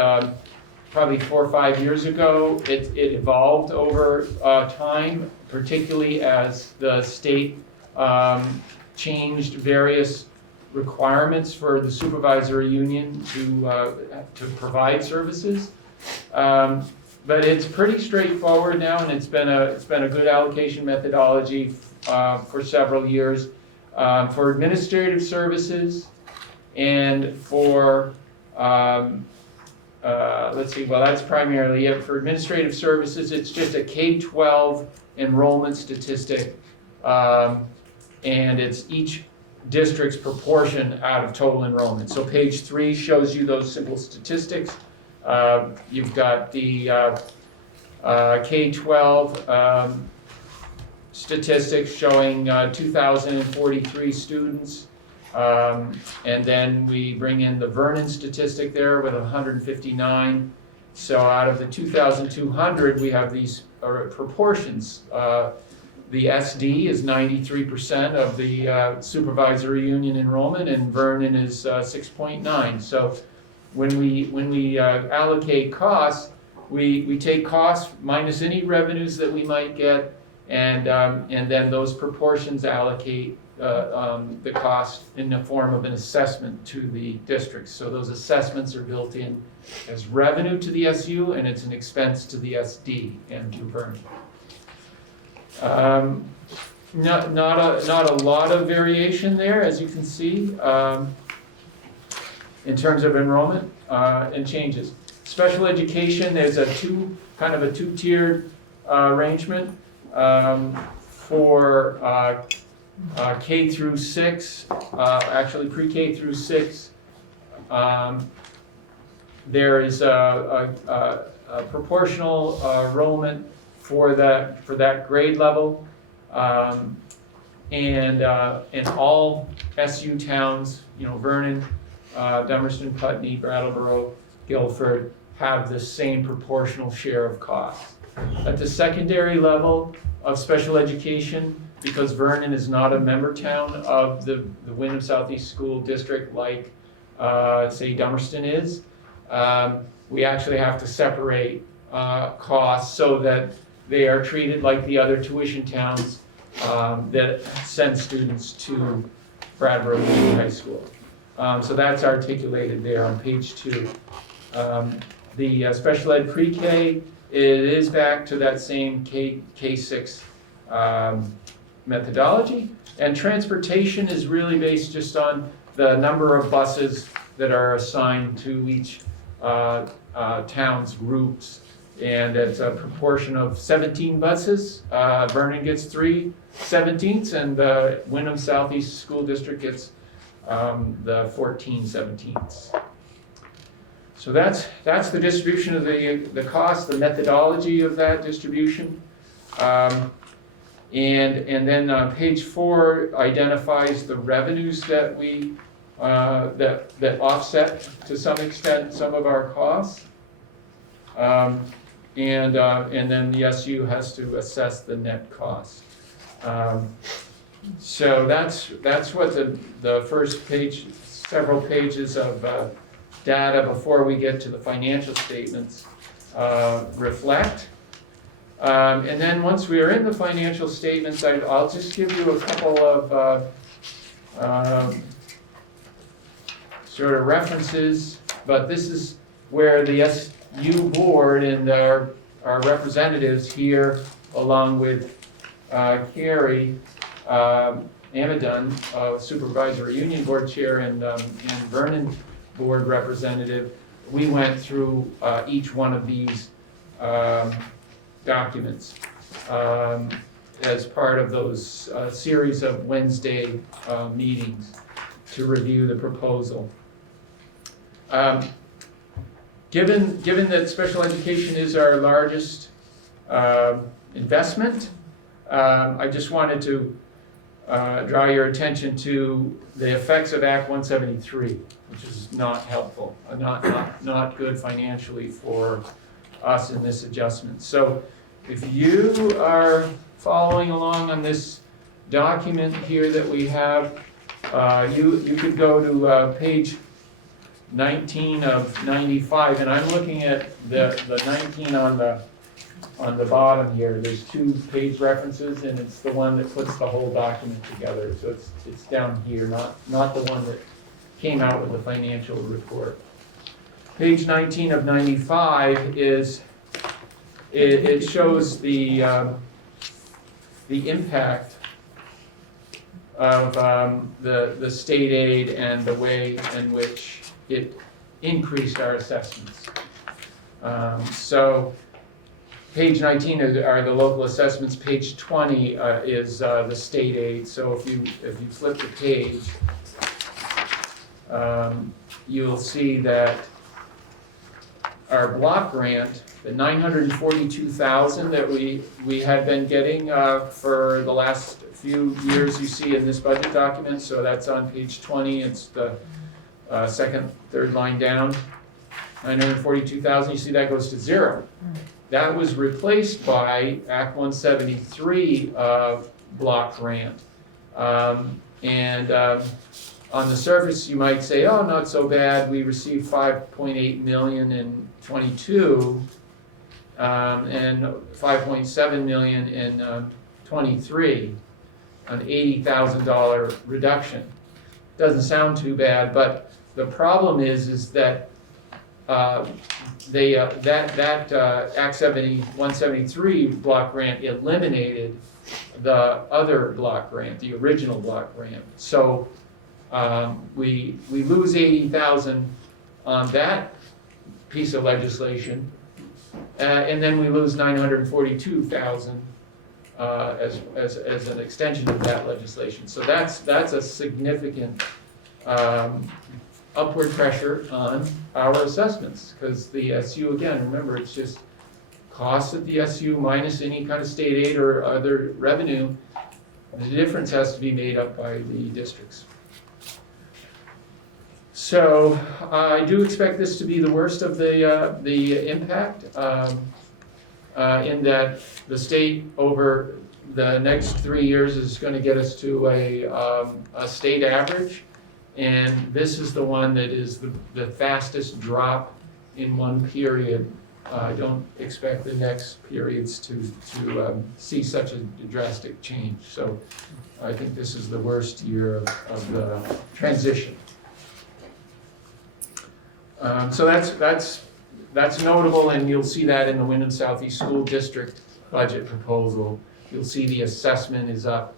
probably 4 or 5 years ago. It evolved over time, particularly as the state changed various requirements for the Supervisory Union to provide services. But it's pretty straightforward now, and it's been a good allocation methodology for several years. For administrative services and for, let's see, well, that's primarily it. For administrative services, it's just a K-12 enrollment statistic, and it's each district's proportion out of total enrollment. So page 3 shows you those simple statistics. You've got the K-12 statistics showing 2,043 students. And then we bring in the Vernon statistic there with 159. So out of the 2,200, we have these proportions. The SD is 93% of the Supervisory Union enrollment, and Vernon is 6.9. So when we allocate costs, we take costs minus any revenues that we might get, and then those proportions allocate the cost in the form of an assessment to the districts. So those assessments are built in as revenue to the SU, and it's an expense to the SD and to Vernon. Not a lot of variation there, as you can see, in terms of enrollment and changes. Special education, there's kind of a two-tiered arrangement for K through 6, actually pre-K through 6. There is a proportional enrollment for that grade level, and all SU towns, Vernon, Dummerston, Putney, Brattleboro, Guilford, have the same proportional share of costs. At the secondary level of special education, because Vernon is not a member town of the Windham Southeast School District like, say, Dummerston is, we actually have to separate costs so that they are treated like the other tuition towns that send students to Brattleboro Union High School. So that's articulated there on page 2. The special ed pre-K, it is back to that same K6 methodology. And transportation is really based just on the number of buses that are assigned to each town's groups. And it's a proportion of 17 buses. Vernon gets 3/17, and the Windham Southeast School District gets the 14/17. So that's the distribution of the cost, the methodology of that distribution. And then page 4 identifies the revenues that we that offset to some extent some of our costs. And then the SU has to assess the net cost. So that's what the first page, several pages of data before we get to the financial statements reflect. And then once we are in the financial statements, I'll just give you a couple of sort of references, but this is where the SU board and our representatives here, along with Carrie Amadon, Supervisory Union Board Chair, and Vernon Board Representative, we went through each one of these documents as part of those series of Wednesday meetings to review the proposal. Given that special education is our largest investment, I just wanted to draw your attention to the effects of Act 173, which is not helpful, not good financially for us in this adjustment. So if you are following along on this document here that we have, you could go to page 19 of 95, and I'm looking at the 19 on the bottom here. There's 2 page references, and it's the one that puts the whole document together. So it's down here, not the one that came out with the financial report. Page 19 of 95 is it shows the impact of the state aid and the way in which it increased our assessments. So page 19 are the local assessments. Page 20 is the state aid. So if you flip the page, you'll see that our block grant, the $942,000 that we had been getting for the last few years, you see in this budget document. So that's on page 20. It's the second, third line down. $942,000. You see that goes to 0. That was replaced by Act 173 block grant. On the surface, you might say, oh, not so bad. We received $5.8 million in 22, and 5.7 million in 23, an $80,000 reduction. Doesn't sound too bad, but the problem is that Act 173 block grant eliminated the other block grant, the original block grant. So we lose 80,000 on that piece of legislation, and then we lose 942,000 as an extension of that legislation. So that's a significant upward pressure on our assessments, because the SU, again, remember, it's just costs at the SU minus any kind of state aid or other revenue. The difference has to be made up by the districts. So I do expect this to be the worst of the impact, in that the state over the next 3 years is going to get us to a state average, and this is the one that is the fastest drop in one period. I don't expect the next periods to see such a drastic change. So I think this is the worst year of the transition. So that's notable, and you'll see that in the Windham Southeast School District budget proposal. You'll see the assessment is up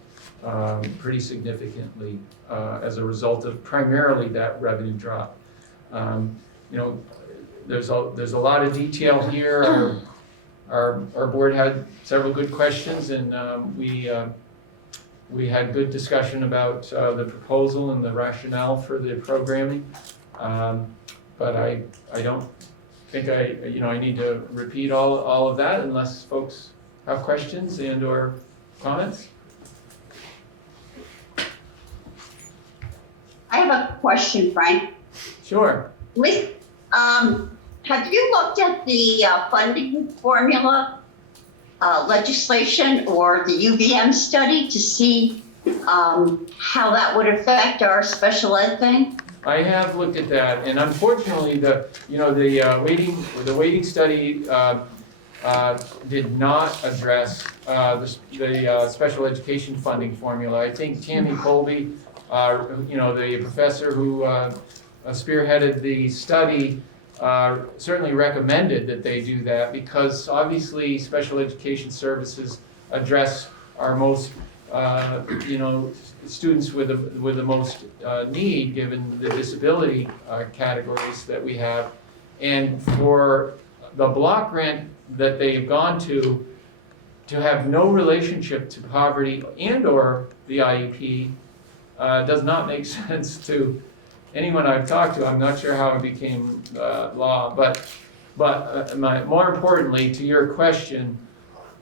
pretty significantly as a result of primarily that revenue drop. There's a lot of detail here. Our board had several good questions, and we had good discussion about the proposal and the rationale for the programming. But I don't think I need to repeat all of that unless folks have questions and or comments. I have a question, Frank. Sure. Have you looked at the funding formula legislation or the UVM study to see how that would affect our special ed thing? I have looked at that, and unfortunately, the weighting study did not address the special education funding formula. I think Tammy Colby, the professor who spearheaded the study, certainly recommended that they do that, because obviously special education services address our most students with the most need, given the disability categories that we have. And for the block grant that they've gone to have no relationship to poverty and or the IEP does not make sense to anyone I've talked to. I'm not sure how it became law, but more importantly, to your question,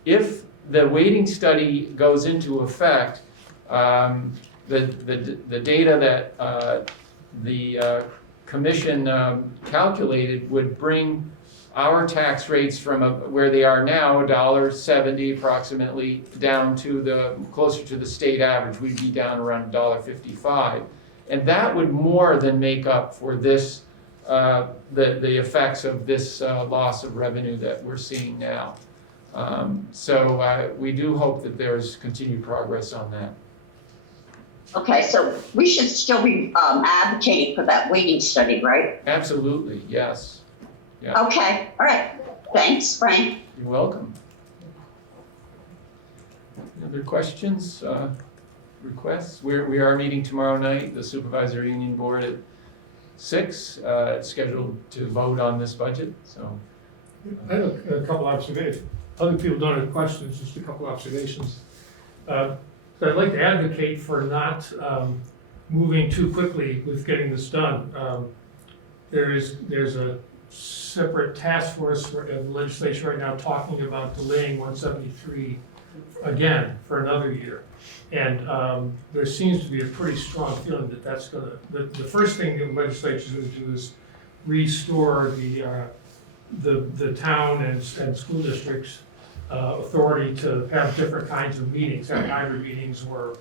if the weighting study goes into effect, the data that the commission calculated would bring our tax rates from where they are now, $1.70 approximately, down to closer to the state average. We'd be down around $1.55. And that would more than make up for this, the effects of this loss of revenue that we're seeing now. So we do hope that there's continued progress on that. Okay, so we should still be advocating for that weighting study, right? Absolutely, yes. Yeah. Okay, all right. Thanks, Frank. You're welcome. Other questions, requests? We are meeting tomorrow night, the Supervisory Union Board at 6, scheduled to vote on this budget, so. I have a couple observations. Other people don't have questions, just a couple observations. So I'd like to advocate for not moving too quickly with getting this done. There's a separate task force of legislation right now talking about delaying 173 again for another year. And there seems to be a pretty strong feeling that that's going to, the first thing the legislature is going to do is restore the town and school districts authority to have different kinds of meetings, have hybrid meetings or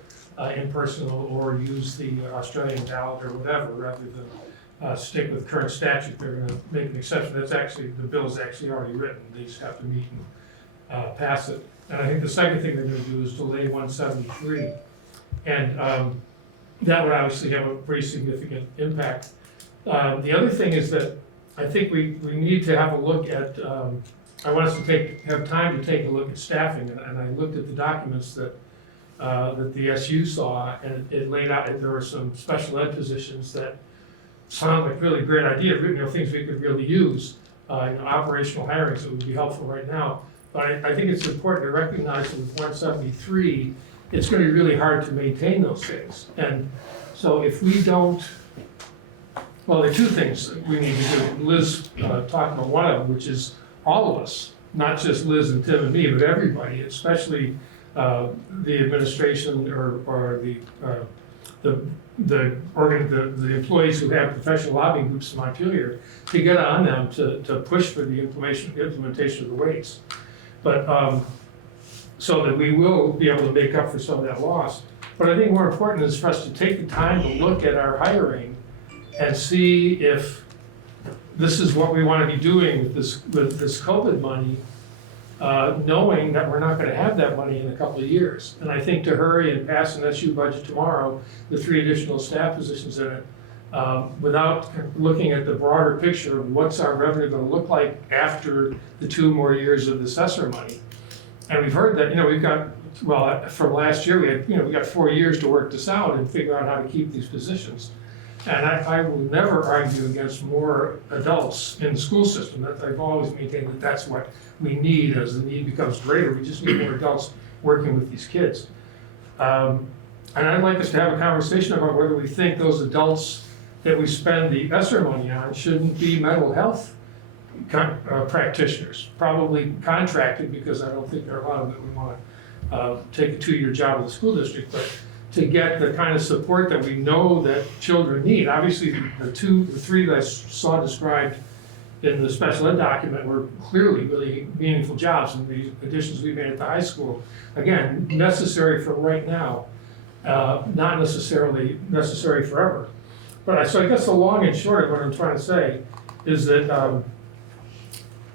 in person, or use the Australian ballot or whatever, rather than stick with current statute, they're gonna make an exception. That's actually, the bill is actually already written, they just have to meet and pass it. And I think the second thing they're gonna do is delay 173. And that would obviously have a pretty significant impact. The other thing is that I think we need to have a look at, I want us to have time to take a look at staffing, and I looked at the documents that the SU saw, and it laid out, there were some special ed positions that sound like really great idea, things we could really use, operational hirings that would be helpful right now. But I think it's important to recognize that with 173, it's gonna be really hard to maintain those things. And so if we don't, well, there are two things that we need to do. Liz talked about one of them, which is all of us, not just Liz and Tim and me, but everybody, especially the administration or the employees who have professional lobbying groups in Montpelier, to get on them to push for the implementation of the weights. But so that we will be able to make up for some of that loss. But I think more important is for us to take the time to look at our hiring and see if this is what we want to be doing with this COVID money, knowing that we're not going to have that money in a couple of years. And I think to hurry and pass an SU budget tomorrow, the 3 additional staff positions in it, without looking at the broader picture of what's our revenue going to look like after the 2 more years of the assessor money. And we've heard that, we've got, well, from last year, we got 4 years to work this out and figure out how to keep these positions. And I will never argue against more adults in the school system. I've always maintained that that's what we need. As the need becomes greater, we just need more adults working with these kids. And I'd like us to have a conversation about whether we think those adults that we spend the ESSER money on shouldn't be mental health practitioners, probably contracted, because I don't think there are a lot of them that we want to take a 2-year job in the school district, but to get the kind of support that we know that children need. Obviously, the 3 that I saw described in the special ed document were clearly really meaningful jobs, and the additions we made at the high school, again, necessary for right now, not necessarily necessary forever. But so I guess the long and short of what I'm trying to say is that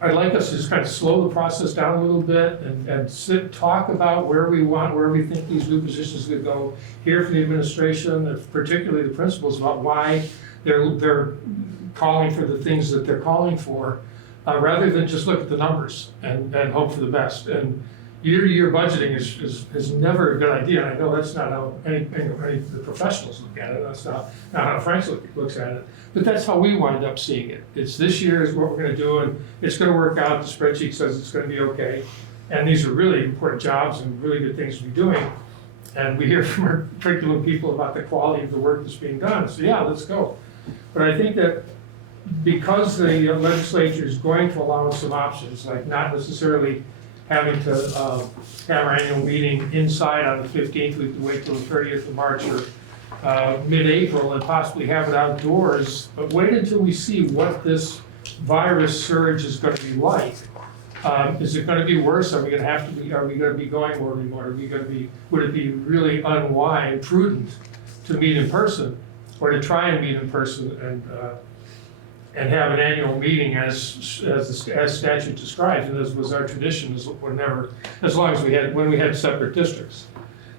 I'd like us to just kind of slow the process down a little bit and talk about where we think these new positions could go, hear from the administration, particularly the principals, about why they're calling for the things that they're calling for, rather than just look at the numbers and hope for the best. And year-to-year budgeting is never a good idea. And I know that's not how any of the professionals look at it. That's not how Frank looks at it. But that's how we wind up seeing it. It's this year is what we're going to do, and it's going to work out. The spreadsheet says it's going to be okay. And these are really important jobs and really good things to be doing. And we hear from our curriculum people about the quality of the work that's being done. So yeah, let's go. But I think that because the legislature is going to allow us some options, like not necessarily having to have our annual meeting inside on the 15th, we can wait till the 30th of March or mid-April and possibly have it outdoors, but wait until we see what this virus surge is going to be like. Is it going to be worse? Are we going to be going more remote? Would it be really unwise, prudent to meet in person, or to try and meet in person and have an annual meeting as statute describes, and as was our tradition, as long as when we had separate districts.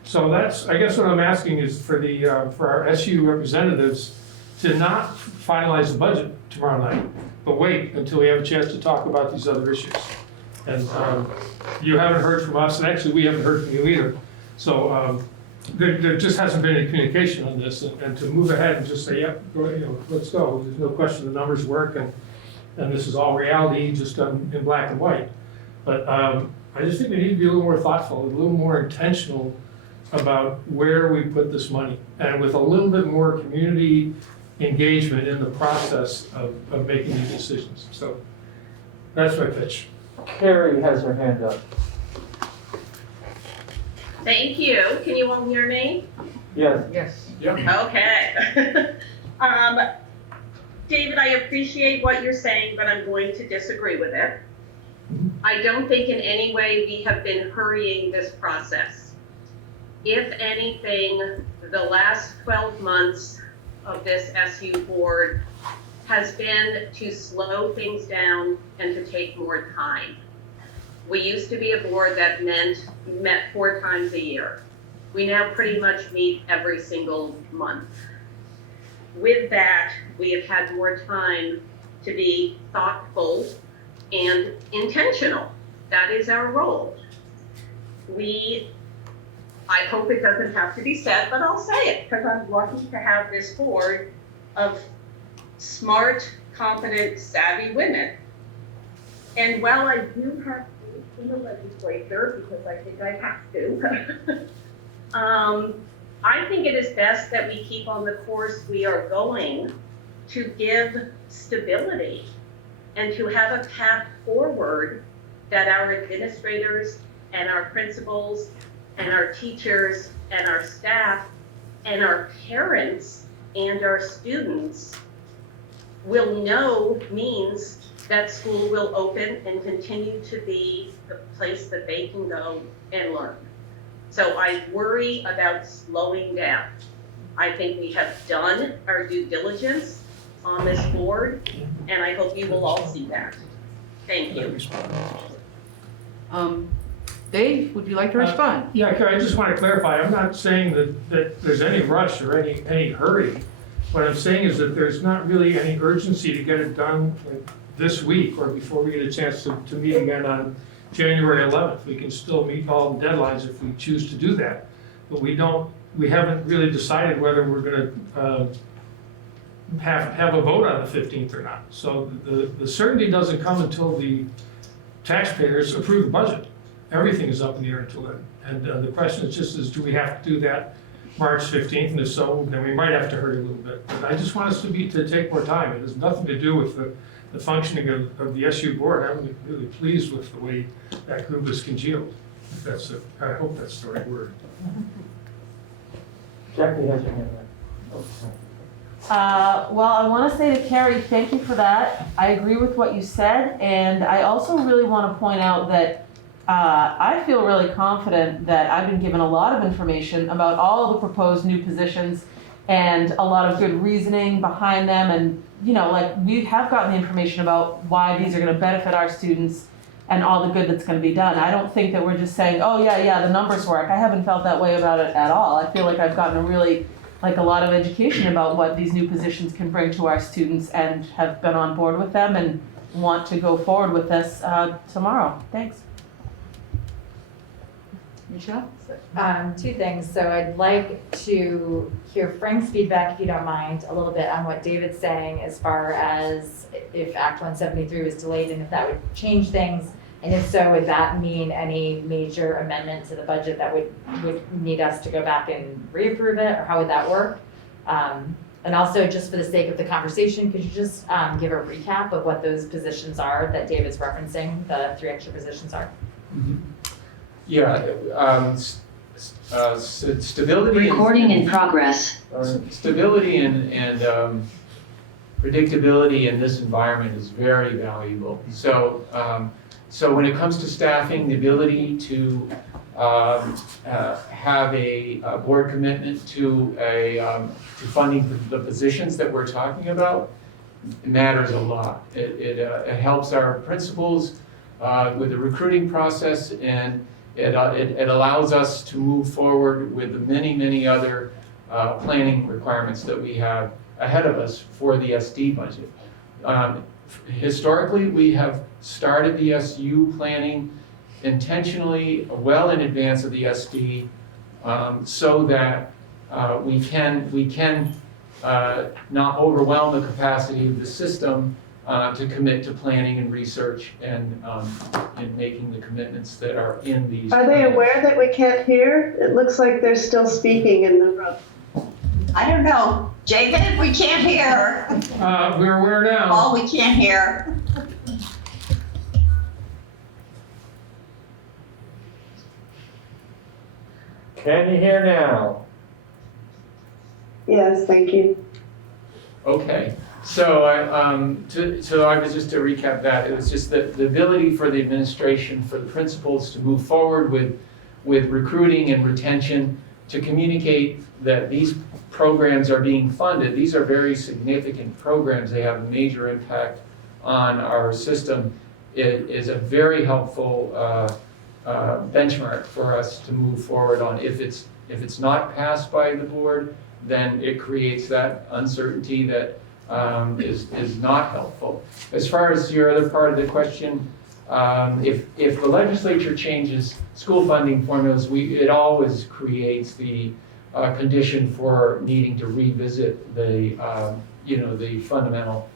So that's, I guess what I'm asking is for our SU representatives to not finalize the budget tomorrow night, but wait until we have a chance to talk about these other issues. And you haven't heard from us, and actually we haven't heard from you either. So there just hasn't been any communication on this, and to move ahead and just say, yep, let's go. There's no question the numbers work, and this is all reality, just done in black and white. But I just think we need to be a little more thoughtful, a little more intentional about where we put this money, and with a little bit more community engagement in the process of making these decisions. So that's my pitch. Carrie has her hand up. Thank you. Can you all hear me? Yes. Yes. Okay. David, I appreciate what you're saying, but I'm going to disagree with it. I don't think in any way we have been hurrying this process. If anything, the last 12 months of this SU board has been to slow things down and to take more time. We used to be a board that met 4 times a year. We now pretty much meet every single month. With that, we have had more time to be thoughtful and intentional. That is our role. I hope it doesn't have to be said, but I'll say it because I'm lucky to have this board of smart, competent, savvy women. And while I do have faith in the legislature, because I think I have to, I think it is best that we keep on the course we are going to give stability and to have a path forward that our administrators and our principals and our teachers and our staff and our parents and our students will know means that school will open and continue to be the place that they can go and learn. So I worry about slowing down. I think we have done our due diligence on this board, and I hope you will all see that. Thank you. Dave, would you like to respond? Yeah, I just want to clarify, I'm not saying that there's any rush or any hurry. What I'm saying is that there's not really any urgency to get it done this week or before we get a chance to meet again on January 11th. We can still meet all the deadlines if we choose to do that. But we haven't really decided whether we're gonna have a vote on the 15th or not. So the certainty doesn't come until the taxpayers approve the budget. Everything is up in the air until then. And the question is just do we have to do that March 15th? And if so, then we might have to hurry a little bit. But I just want us to take more time. It has nothing to do with the functioning of the SU board. I'm really pleased with the way that group is congealed. I hope that's the right word. Jackie has your hand Well, I want to say to Carrie, thank you for that. I agree with what you said, and I also really want to point out that I feel really confident that I've been given a lot of information about all of the proposed new positions and a lot of good reasoning behind them. And, we have gotten the information about why these are going to benefit our students and all the good that's going to be done. I don't think that we're just saying, oh, yeah, the numbers work. I haven't felt that way about it at all. I feel like I've gotten a lot of education about what these new positions can bring to our students and have been on board with them and want to go forward with this tomorrow. Thanks. Michelle? 2 things. So I'd like to hear Frank's feedback, if you don't mind, a little bit on what David's saying as far as if Act 173 was delayed and if that would change things. And if so, would that mean any major amendment to the budget that would need us to go back and reapprove it, or how would that work? And also, just for the sake of the conversation, could you just give a recap of what those positions are that David's referencing, the 3 extra positions are? Mm-hmm. Yeah, stability. Recording in progress. Stability and predictability in this environment is very valuable. So when it comes to staffing, the ability to have a board commitment to funding the positions that we're talking about matters a lot. It helps our principals with the recruiting process, and it allows us to move forward with the many other planning requirements that we have ahead of us for the SD budget. Historically, we have started the SU planning intentionally well in advance of the SD, so that we can not overwhelm the capacity of the system to commit to planning and research and making the commitments that are in these. Are they aware that we can't hear? It looks like they're still speaking in the room. I don't know. David, we can't hear. We're aware now. Oh, we can't hear. Can you hear now? Yes, thank you. Okay, so I was just to recap that, it was just the ability for the administration, for the principals to move forward with recruiting and retention, to communicate that these programs are being funded, these are very significant programs. They have a major impact on our system. It is a very helpful benchmark for us to move forward on. If it's not passed by the board, then it creates that uncertainty that is not helpful. As far as your other part of the question, if the legislature changes school funding formulas, it always creates the condition for needing to revisit the the fundamental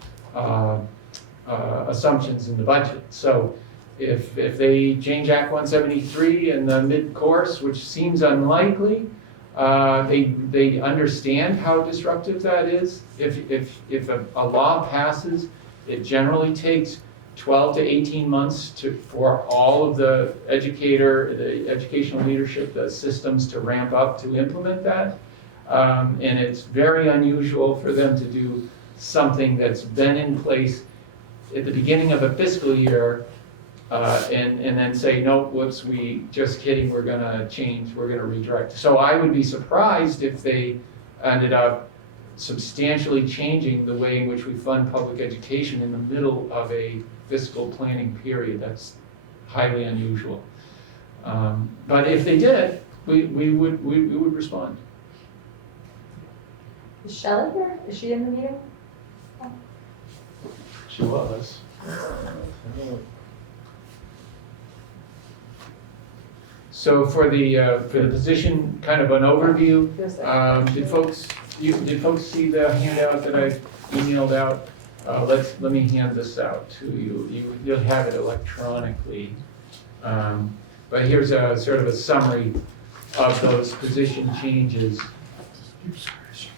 assumptions in the budget. So if they change Act 173 in the mid-course, which seems unlikely, they understand how disruptive that is. If a law passes, it generally takes 12 to 18 months for all of the educational leadership, the systems to ramp up to implement that. And it's very unusual for them to do something that's been in place at the beginning of a fiscal year and then say, no, whoops, we just kidding, we're gonna change, we're gonna redirect. So I would be surprised if they ended up substantially changing the way in which we fund public education in the middle of a fiscal planning period. That's highly unusual. But if they did, we would respond. Is Shelley here? Is she in the meeting? She was. So for the position, kind of an overview, did folks see the handout that I emailed out? Let me hand this out to you. You'll have it electronically. But here's a sort of a summary of those position changes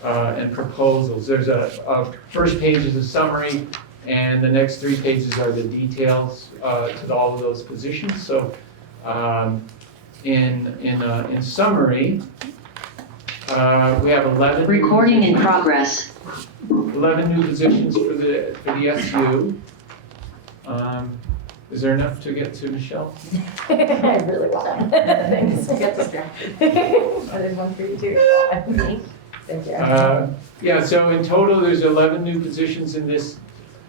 and proposals. There's a first page is a summary, and the next 3 pages are the details to all of those positions. So in summary, we have 11. Recording in progress. 11 new positions for the SU. Is there enough to get to Michelle? I really want. Thanks. I got distracted. I did one for you too. Thank you. Yeah, so in total, there's 11 new positions in this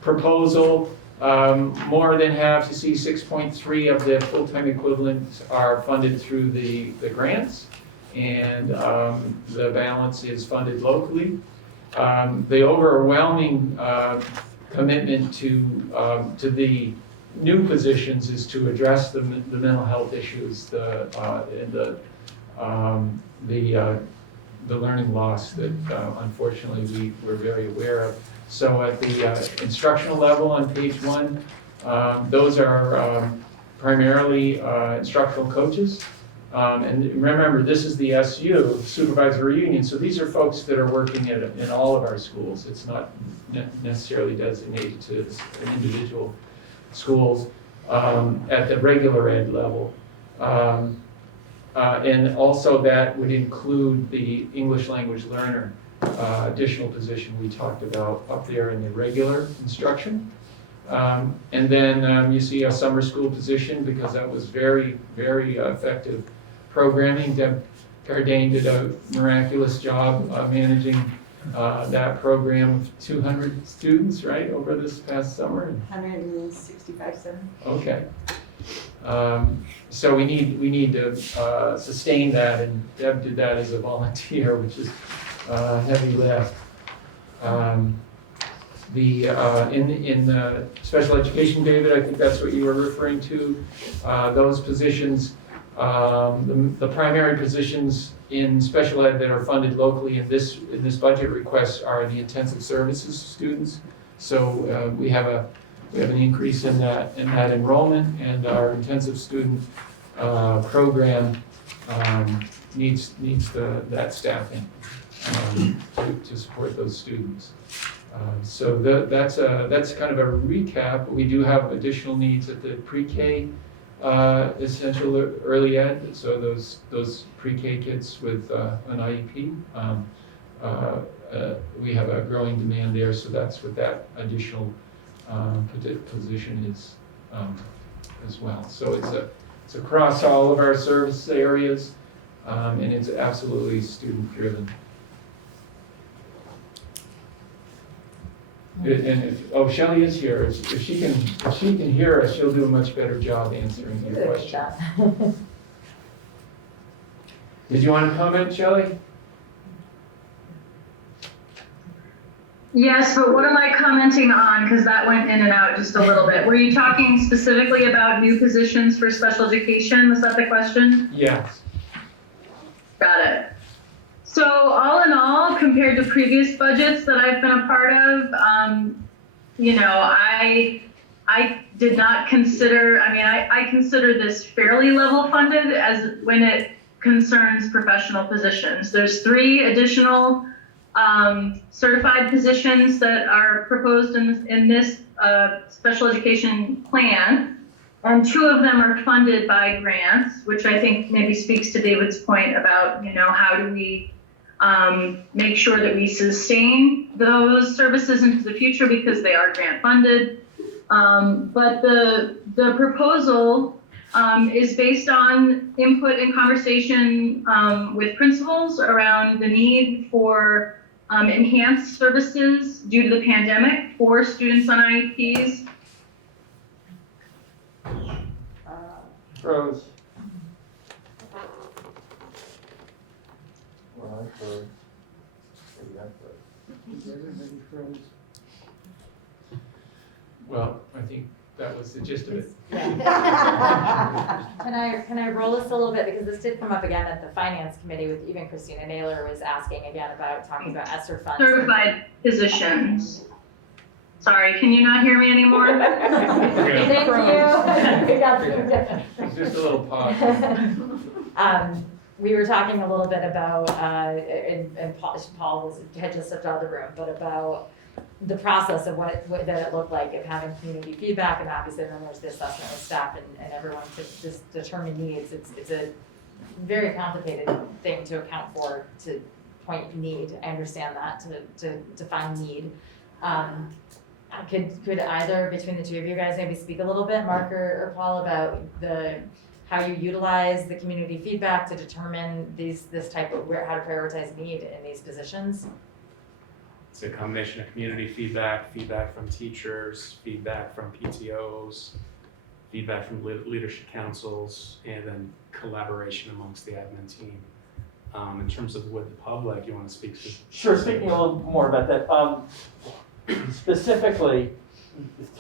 proposal. More than half, you see 6.3 of the full-time equivalents are funded through the grants, and the balance is funded locally. The overwhelming commitment to the new positions is to address the mental health issues, the learning loss that unfortunately we're very aware of. So at the instructional level on page 1, those are primarily instructional coaches. And remember, this is the SU, Supervisory Union, so these are folks that are working in all of our schools. It's not necessarily designated to individual schools at the regular ed level. And also that would include the English language learner additional position we talked about up there in the regular instruction. And then you see a summer school position, because that was very, very effective programming. Deb Cardane did a miraculous job managing that program of 200 students, right, over this past summer. 165 7. Okay. So we need to sustain that, and Deb did that as a volunteer, which is heavy lift. In the special education, David, I think that's what you were referring to. Those positions, the primary positions in special ed that are funded locally in this budget request are the intensive services students. So we have an increase in that enrollment, and our intensive student program needs that staffing to support those students. So that's kind of a recap. We do have additional needs at the pre-K essential early ed. So those pre-K kids with an IEP, we have a growing demand there. So that's what that additional position is as well. So it's across all of our service areas, and it's absolutely student driven. And if Shelley is here, if she can hear us, she'll do a much better job answering your Good question. job. Did you want to comment, Shelley? Yes, but what am I commenting on? Because that went in and out just a little bit. Were you talking specifically about new positions for special education? Was that the question? Yes. Got it. So all in all, compared to previous budgets that I've been a part of, I did not consider, I consider this fairly level funded as when it concerns professional positions. There's 3 additional certified positions that are proposed in this special education plan, and 2 of them are funded by grants, which I think maybe speaks to David's point about, how do we make sure that we sustain those services into the future because they are grant funded. But the proposal is based on input and conversation with principals around the need for enhanced services due to the pandemic for students on IEPs. Froze. Well, I froze. Maybe I froze. Well, I think that was the gist of it. Can I roll this a little bit, because this did come up again at the finance committee with even Christina Naylor was asking again about talking about ESSER funds. Certified positions. Sorry, can you not hear me anymore? Thank you. We got through it. Just a little pause. We were talking a little bit about, and Paul had just stepped out of the room, but about the process of that it looked like of having community feedback, and obviously then there's the assessment with staff and everyone to just determine needs. It's a very complicated thing to account for, to point need. I understand that, to define need. Could either between the 2 of you guys maybe speak a little bit, Mark or Paul, about how you utilize the community feedback to determine this type of how to prioritize need in these positions? It's a combination of community feedback, feedback from teachers, feedback from PTOs, feedback from leadership councils, and then collaboration amongst the admin team. In terms of with the public, you want to speak to? Sure, speaking a little more about that. Specifically,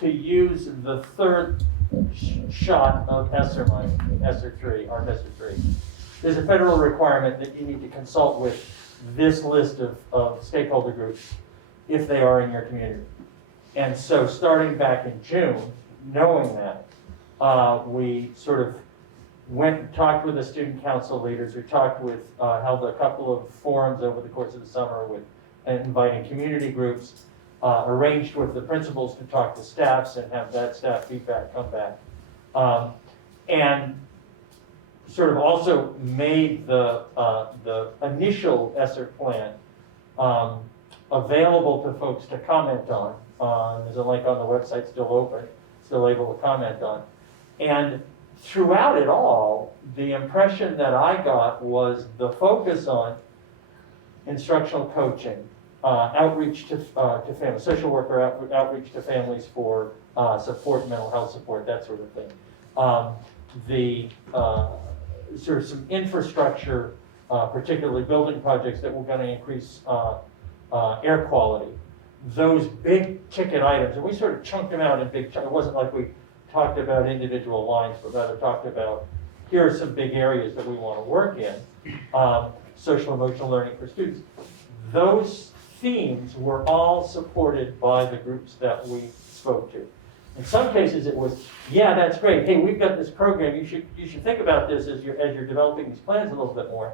to use the third shot of ESSER money, ESSER 3, ARP ESSER 3, there's a federal requirement that you need to consult with this list of stakeholder groups if they are in your community. And so starting back in June, knowing that, we sort of went and talked with the student council leaders. We talked with, held a couple of forums over the course of the summer with inviting community groups, arranged with the principals to talk to staffs and have that staff feedback come back. And sort of also made the initial ESSER plan available to folks to comment on. There's a link on the website still open, still able to comment on. And throughout it all, the impression that I got was the focus on instructional coaching, outreach to families, social worker outreach to families for support, mental health support, that sort of thing. Sort of some infrastructure, particularly building projects that were going to increase air quality. Those big ticket items, and we sort of chunked them out in big chunks. It wasn't like we talked about individual lines, but rather talked about, here are some big areas that we want to work in. Social emotional learning for students. Those themes were all supported by the groups that we spoke to. In some cases, it was, yeah, that's great. Hey, we've got this program. You should think about this as you're developing these plans a little bit more.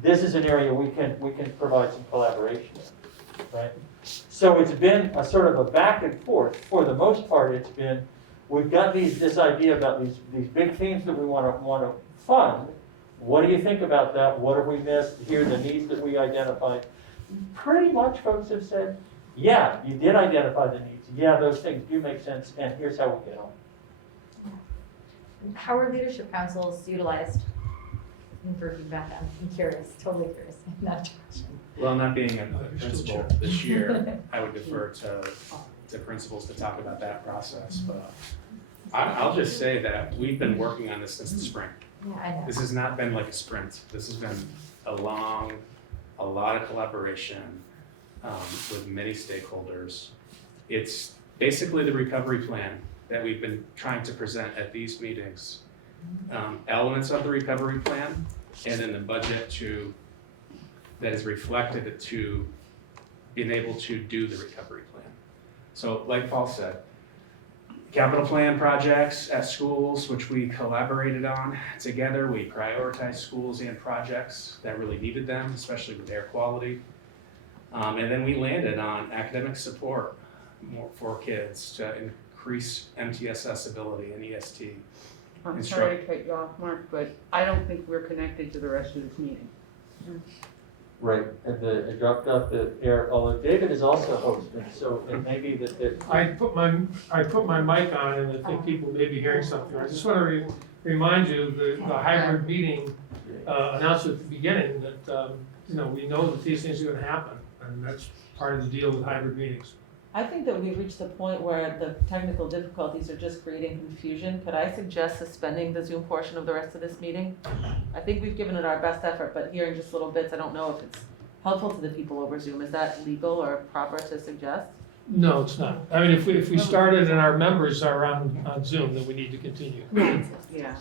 This is an area we can provide some collaboration in, right? So it's been a sort of a back and forth. For the most part, it's been, we've got this idea about these big themes that we want to fund. What do you think about that? What have we missed? Here are the needs that we identified. Pretty much folks have said, yeah, you did identify the needs. Yeah, those things do make sense, and here's how we get on. How are leadership councils utilized for feedback? I'm curious, totally curious. Not a question. Well, not being a principal this year, I would defer to to principals to talk about that process, but I'll just say that we've been working on this since the spring. Yeah, I know. This has not been like a sprint. This has been a lot of collaboration with many stakeholders. It's basically the recovery plan that we've been trying to present at these meetings. Elements of the recovery plan, and then the budget that is reflected to being able to do the recovery plan. So like Paul said, capital plan projects at schools, which we collaborated on together. We prioritized schools and projects that really needed them, especially with air quality. And then we landed on academic support more for kids to increase MT accessibility and EST. I'm sorry to cut you off, Mark, but I don't think we're connected to the rest of this meeting. Right, and it dropped off the air, although David is also hosting, so it may be that I put my mic on, and I think people may be hearing something. I just want to remind you, the hybrid meeting announced at the beginning that, we know that these things are going to happen, and that's part of the deal with hybrid meetings. I think that we've reached the point where the technical difficulties are just creating confusion. Could I suggest suspending the Zoom portion of the rest of this meeting? I think we've given it our best effort, but hearing just little bits, I don't know if it's helpful to the people over Zoom. Is that legal or proper to suggest? No, it's not. I mean, if we started and our members are on Zoom, then we need to continue. Yeah.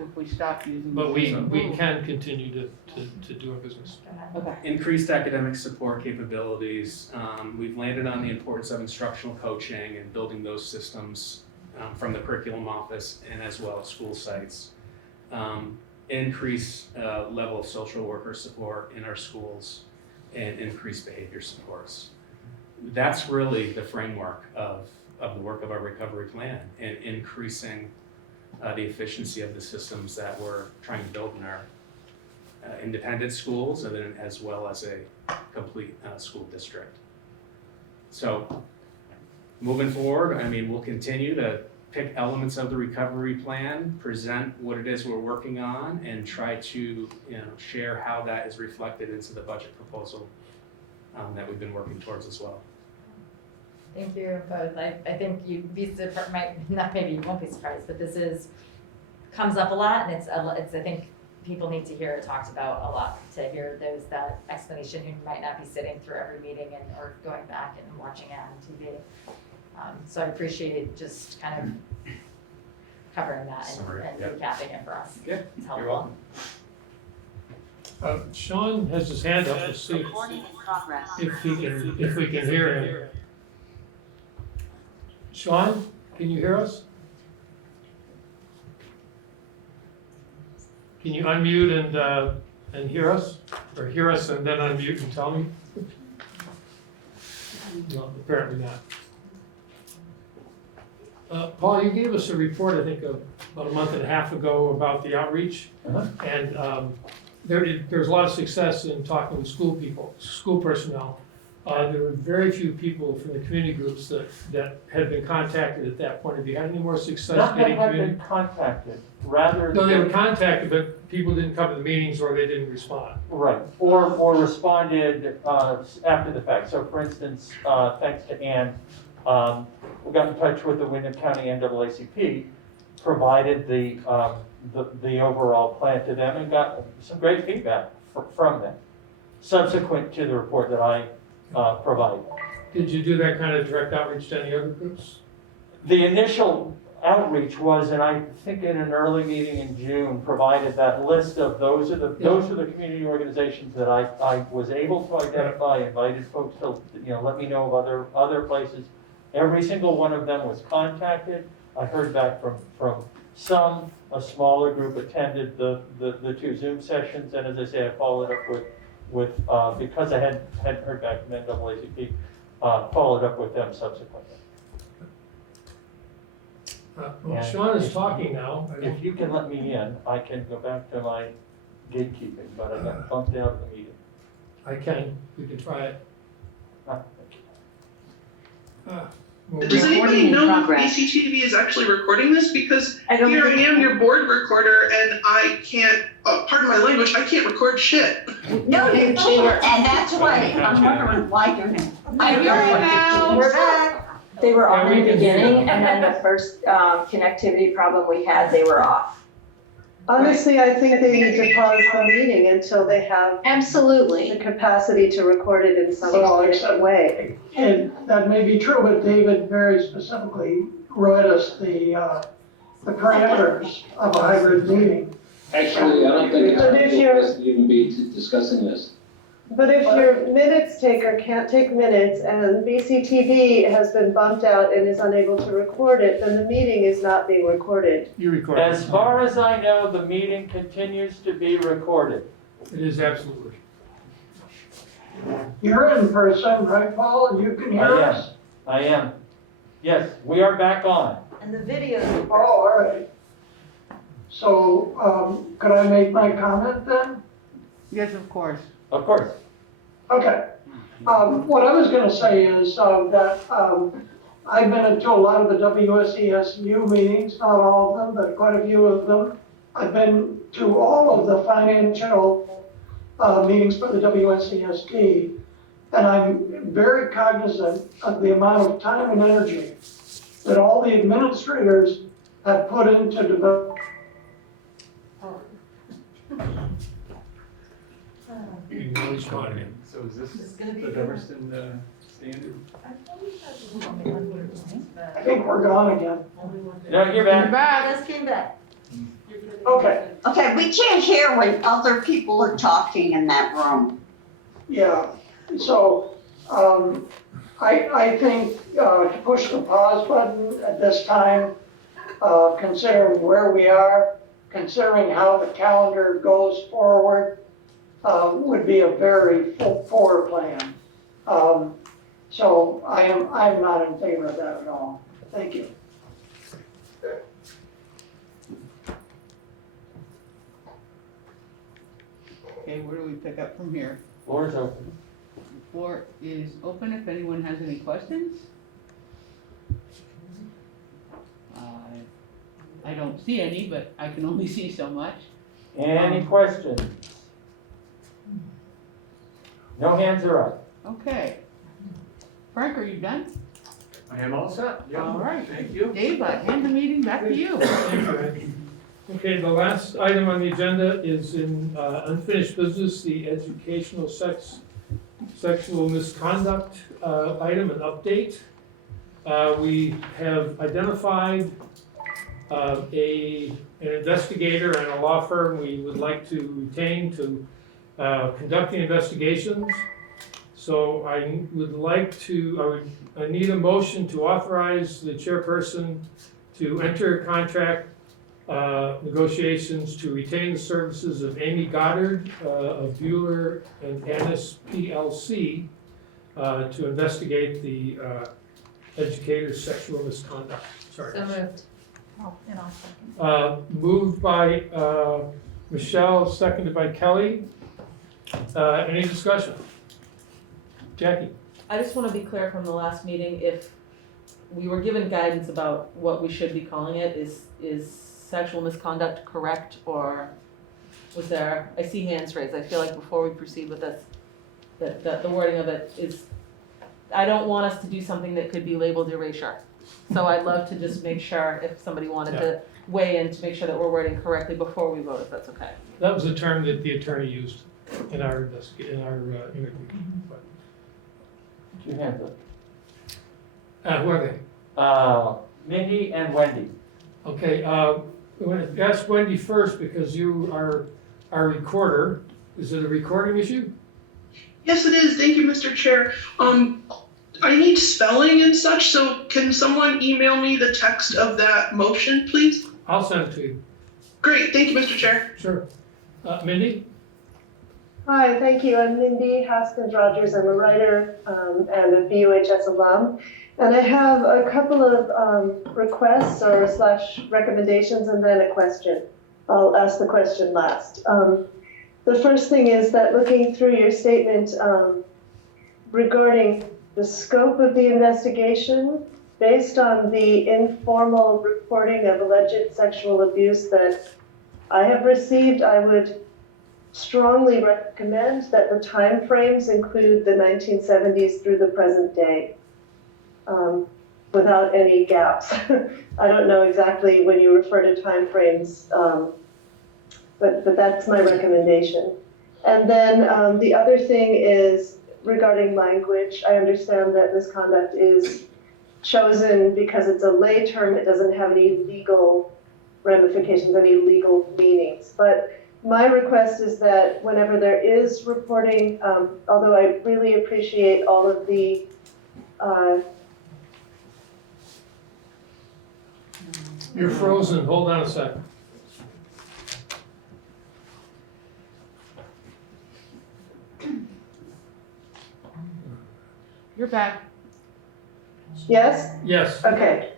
If we stop using. But we can continue to do our business. Okay. Increased academic support capabilities. We've landed on the importance of instructional coaching and building those systems from the curriculum office and as well as school sites. Increase level of social worker support in our schools and increased behavior supports. That's really the framework of the work of our recovery plan, and increasing the efficiency of the systems that we're trying to build in our independent schools, and then as well as a complete school district. So moving forward, I mean, we'll continue to pick elements of the recovery plan, present what it is we're working on, and try to share how that is reflected into the budget proposal that we've been working towards as well. Thank you both. I think you'd be surprised, maybe you won't be surprised, but this comes up a lot, and it's I think people need to hear it talked about a lot, to hear that explanation who might not be sitting through every meeting or going back and watching it on TV. So I appreciate just kind of covering that and recapping it for us. Yeah, it's helpful. you're welcome. Sean has his hand up. Let's see if we can hear him. Sean, can you hear us? Can you unmute and hear us? Or hear us and then unmute and tell me? No, apparently not. Paul, you gave us a report, I think, about a month and a half ago about the outreach. And there's a lot of success in talking with school personnel. There were very few people from the community groups that had been contacted at that point. Have you had any more success getting not community? been contacted, rather. No, they were contacted, but people didn't come to the meetings or they didn't respond. Right, or responded after the fact. So for instance, thanks to Ann, we got in touch with the Windham County NAACP, provided the overall plan to them, and got some great feedback from them, subsequent to the report that I provided. Did you do that kind of direct outreach to any other groups? The initial outreach was, and I think in an early meeting in June, provided that list of those are the community organizations that I was able to identify, invited folks to let me know of other places. Every single one of them was contacted. I heard back from some. A smaller group attended the 2 Zoom sessions, and as I say, I followed up with because I hadn't heard back from NAACP, followed up with them subsequently. Well, Sean is talking now. If you can let me in, I can go back to my gatekeeping, but I got bumped out of the meeting. I can. We can try it. Does anybody know if BCTV is actually recording this? Because here I am, your board recorder, and I can't, pardon my language, I can't record shit. No, you cheater, and that's why I'm wondering why you're not. We're back. They were on Yeah, in we the can do beginning, that. and then the first connectivity problem we had, they were off. Honestly, I think they need to pause the meeting until they have Absolutely. the capacity to record it in some different way. And that may be true, but David very specifically read us the parameters of a hybrid meeting. Actually, I don't think it's But if you're- for us to even be discussing this. But if your minutes taker can't take minutes and BCTV has been bumped out and is unable to record it, then the meeting is not being recorded. You record. As far as I know, the meeting continues to be recorded. It is absolutely. You're in person, right, Paul? You can hear I am. us? I am. Yes, we are back on. And the videos. Oh, all right. So, could I make my comment then? Yes, of course. Of course. Okay. What I was gonna say is, that, I've been to a lot of the WSESU meetings, not all of them, but quite a few of them. I've been to all of the financial, meetings for the WSESD, and I'm very cognizant of the amount of time and energy that all the administrators have put into developing. So is this the Dummerston standard? I think we're gone again. No, you're back. Just came back. Okay, Okay, we can't hear when other people are talking in that room. yeah, so, I think, to push the pause button at this time, considering where we are, considering how the calendar goes forward, would be a very forward plan. So I'm not in favor of that at all. Thank you. Okay, where do we pick up from here? Floor is open. The floor is open if anyone has any questions. I don't see any, but I can only see so much. Any questions? No hands are up. Okay. Frank, are you done? I am all set. Yeah. All right. Thank you. Dave, I hand the meeting back to you. Thank you, Ed. Okay, the last item on the agenda is in unfinished business, the educational sexual misconduct item, an update. We have identified an investigator and a law firm we would like to retain to conduct the investigations. So I would like to, I need a motion to authorize the chairperson to enter a contract negotiations to retain the services of Amy Goddard of Bueller and Annis PLC to investigate the educator's sexual misconduct charges. So moved. Oh, and I'll second. Moved by Michelle, seconded by Kelly. Any discussion? Jackie? I just want to be clear from the last meeting, if we were given guidance about what we should be calling it, is sexual misconduct correct, or was there, I see hands raised, I feel like before we proceed with this, that the wording of it is, I don't want us to do something that could be labeled erasure. So I'd love to just make sure if somebody wanted to weigh in to make sure that we're wording correctly before we vote, if that's okay. That was a term that the attorney used in our interview. But, Two hands up. who are they? Mindy and Wendy. Okay, I'm going to ask Wendy first because you are our recorder. Is it a recording issue? Yes, it is. Thank you, Mr. Chair. I need spelling and such, so can someone email me the text of that motion, please? I'll send it to you. Great, thank you, Mr. Chair. Sure. Mindy? Hi, thank you. I'm Mindy Haskins-Rogers. I'm a writer and a BUHS alum. And I have a couple of requests or / recommendations and then a question. I'll ask the question last. The first thing is that looking through your statement regarding the scope of the investigation, based on the informal reporting of alleged sexual abuse that I have received, I would strongly recommend that the timeframes include the 1970s through the present day. without any gaps. I don't know exactly when you refer to timeframes, but that's my recommendation. And then the other thing is regarding language. I understand that misconduct is chosen because it's a lay term. It doesn't have any legal ramifications, any legal meanings. But my request is that whenever there is reporting, although I really appreciate all of the You're frozen, hold on a second. You're back. Yes? Yes. Okay.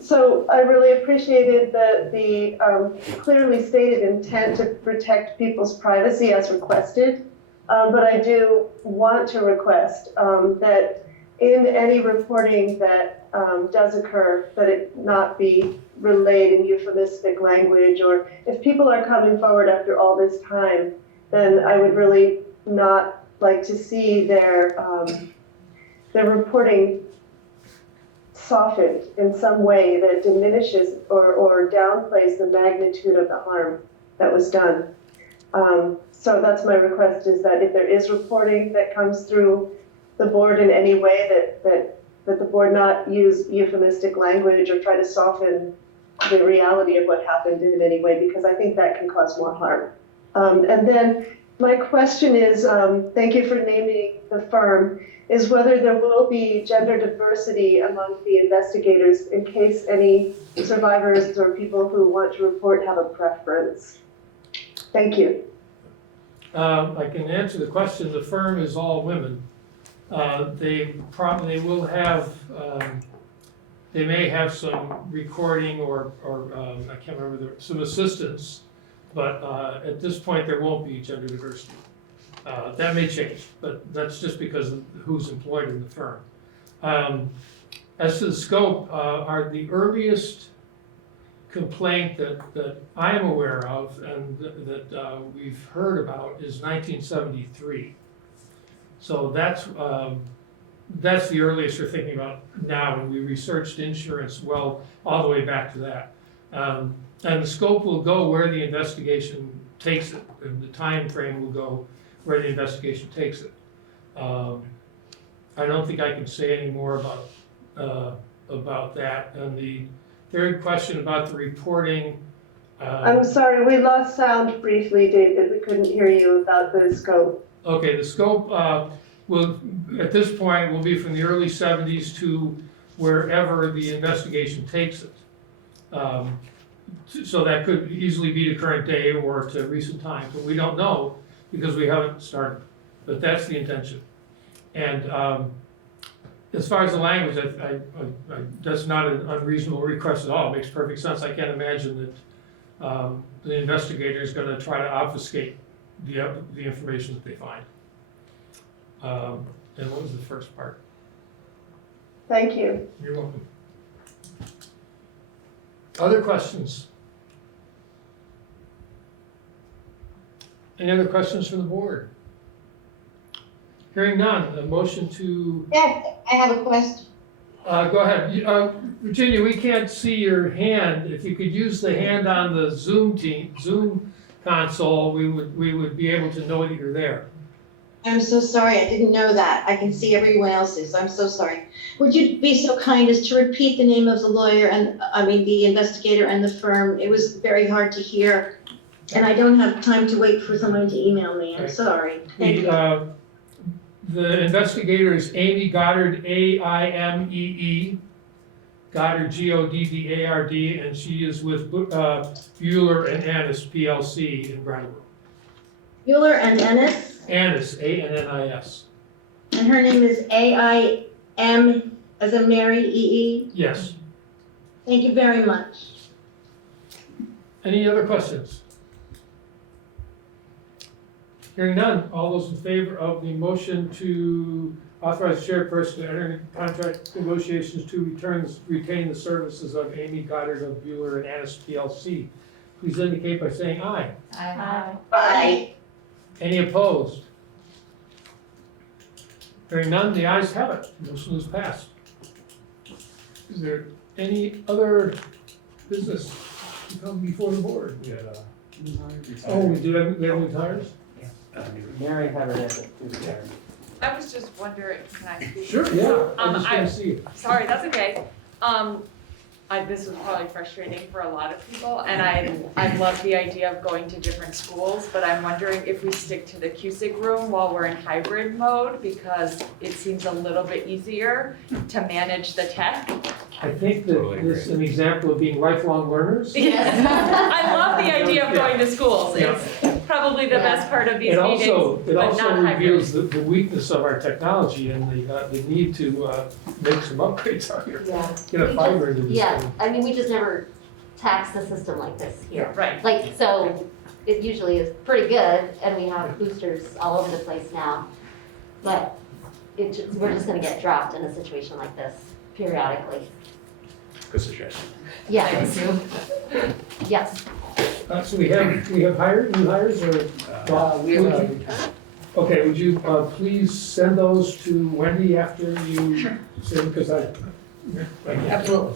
So I really appreciated the clearly stated intent to protect people's privacy as requested. But I do want to request that in any reporting that does occur, that it not be relayed in euphemistic language, or if people are coming forward after all this time, then I would really not like to see their reporting softened in some way that diminishes or downplays the magnitude of the harm that was done. So that's my request, is that if there is reporting that comes through the board in any way, that the board not use euphemistic language or try to soften the reality of what happened in any way, because I think that can cause more harm. And then my question is, thank you for naming the firm, is whether there will be gender diversity among the investigators in case any survivors or people who want to report have a preference. Thank you. I can answer the question. The firm is all women. They probably will have, they may have some recording or I can't remember, some assistance, but at this point there won't be gender diversity. That may change, but that's just because of who's employed in the firm. As to the scope, the earliest complaint that I am aware of and that we've heard about is 1973. So that's the earliest we're thinking about now, and we researched insurance well all the way back to that. And the scope will go where the investigation takes it, and the time frame will go where the investigation takes it. I don't think I can say any more about that. And the third question about the reporting. I'm sorry, we lost sound briefly, David. We couldn't hear you about the scope. Okay, the scope will, at this point, will be from the early 70s to wherever the investigation takes it. So that could easily be to current day or to recent times, but we don't know because we haven't started. But that's the intention. And as far as the language, that's not an unreasonable request at all. It makes perfect sense. I can't imagine that the investigator is going to try to obfuscate the information that they find. And what was the first part? Thank you. You're welcome. Other questions? Any other questions from the board? Hearing none, a motion to... Yeah, I have a question. Go ahead. Virginia, we can't see your hand. If you could use the hand on the Zoom console, we would be able to know that you're there. I'm so sorry, I didn't know that. I can see everyone else's. I'm so sorry. Would you be so kind as to repeat the name of the lawyer and, the investigator and the firm? It was very hard to hear, and I don't have time to wait for someone to email me. I'm sorry. Thank you. The investigator is Amy Goddard, A-I-M-E-E, Goddard, G-O-D-D-A-R-D, and she is with Bueller and Annis, PLC in Brattleboro. Bueller and Annis? Annis, A-N-N-I-S. And her name is A-I-M as in Mary, E-E? Yes. Thank you very much. Any other questions? Hearing none, all those in favor of the motion to authorize the chairperson to enter into contract negotiations to retain the services of Amy Goddard of Bueller and Annis PLC, please indicate by saying aye. Aye. Aye. Any opposed? Hearing none, the ayes have it. Motion is passed. Is there any other business to come before the board? We had, Oh, we have new tires? Mary had her hand up too there. I was just wondering, can I speak? Sure, yeah, I just I- want to see you. Sorry, that's okay. This was probably frustrating for a lot of people, and I love the idea of going to different schools, but I'm wondering if we stick to the QSIG room while we're in hybrid mode, because it seems a little bit easier to manage the tech. I think that this is an example of being lifelong learners. Yes, I love the idea of going to schools. It's probably the best part of these It meetings, also but not hybrid. reveals the weakness of our technology and the need to make some upgrades on here. Yeah. Get a fiber into this Yeah, thing. I mean, we just never tax the system like this here. Right. Like, so it usually is pretty good, and we have boosters all over the place now. But we're just gonna get dropped in a situation like this periodically. Good suggestion. Yeah. Thank you. Yes. So we have new hires or? We have, Okay, would you please send those to Wendy after you send, because absolutely.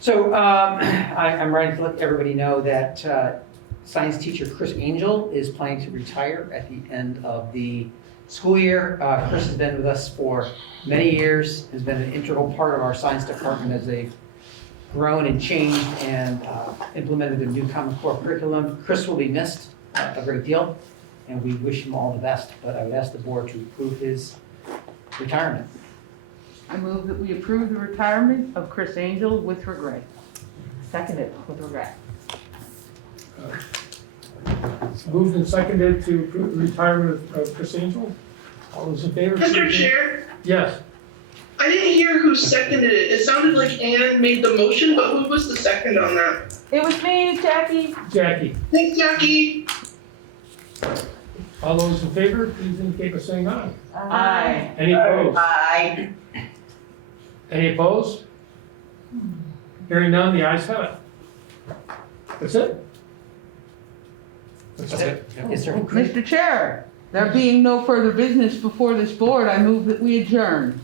So I'm ready to let everybody know that science teacher Chris Angel is planning to retire at the end of the school year. Chris has been with us for many years, has been an integral part of our science department as they've grown and changed and implemented a new Common Core curriculum. Chris will be missed a great deal, and we wish him all the best, but I would ask the board to approve his retirement. I move that we approve the retirement of Chris Angel with regret. Seconded with regret. It's moved and seconded to approve the retirement of Chris Angel. All those in favor? Mr. Chair, Yes. I didn't hear who seconded it. It sounded like Ann made the motion, but who was the second on that? It was me, Jackie. Jackie. Thanks, Jackie. All those in favor, please indicate by saying aye. Aye. Any opposed? Aye. Any opposed? Hearing none, the ayes have it. That's it? That's it. Yes, sir. Mr. Chair, there being no further business before this board, I move that we adjourn.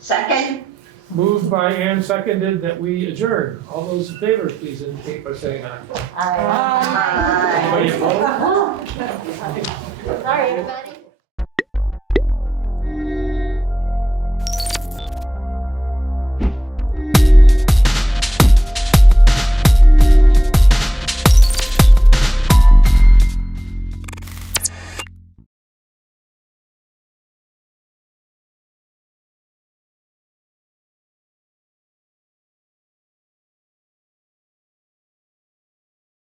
Second? Moved by Ann, seconded that we adjourn. All those in favor, please indicate by saying aye. Aye. Anybody opposed? Sorry, everybody.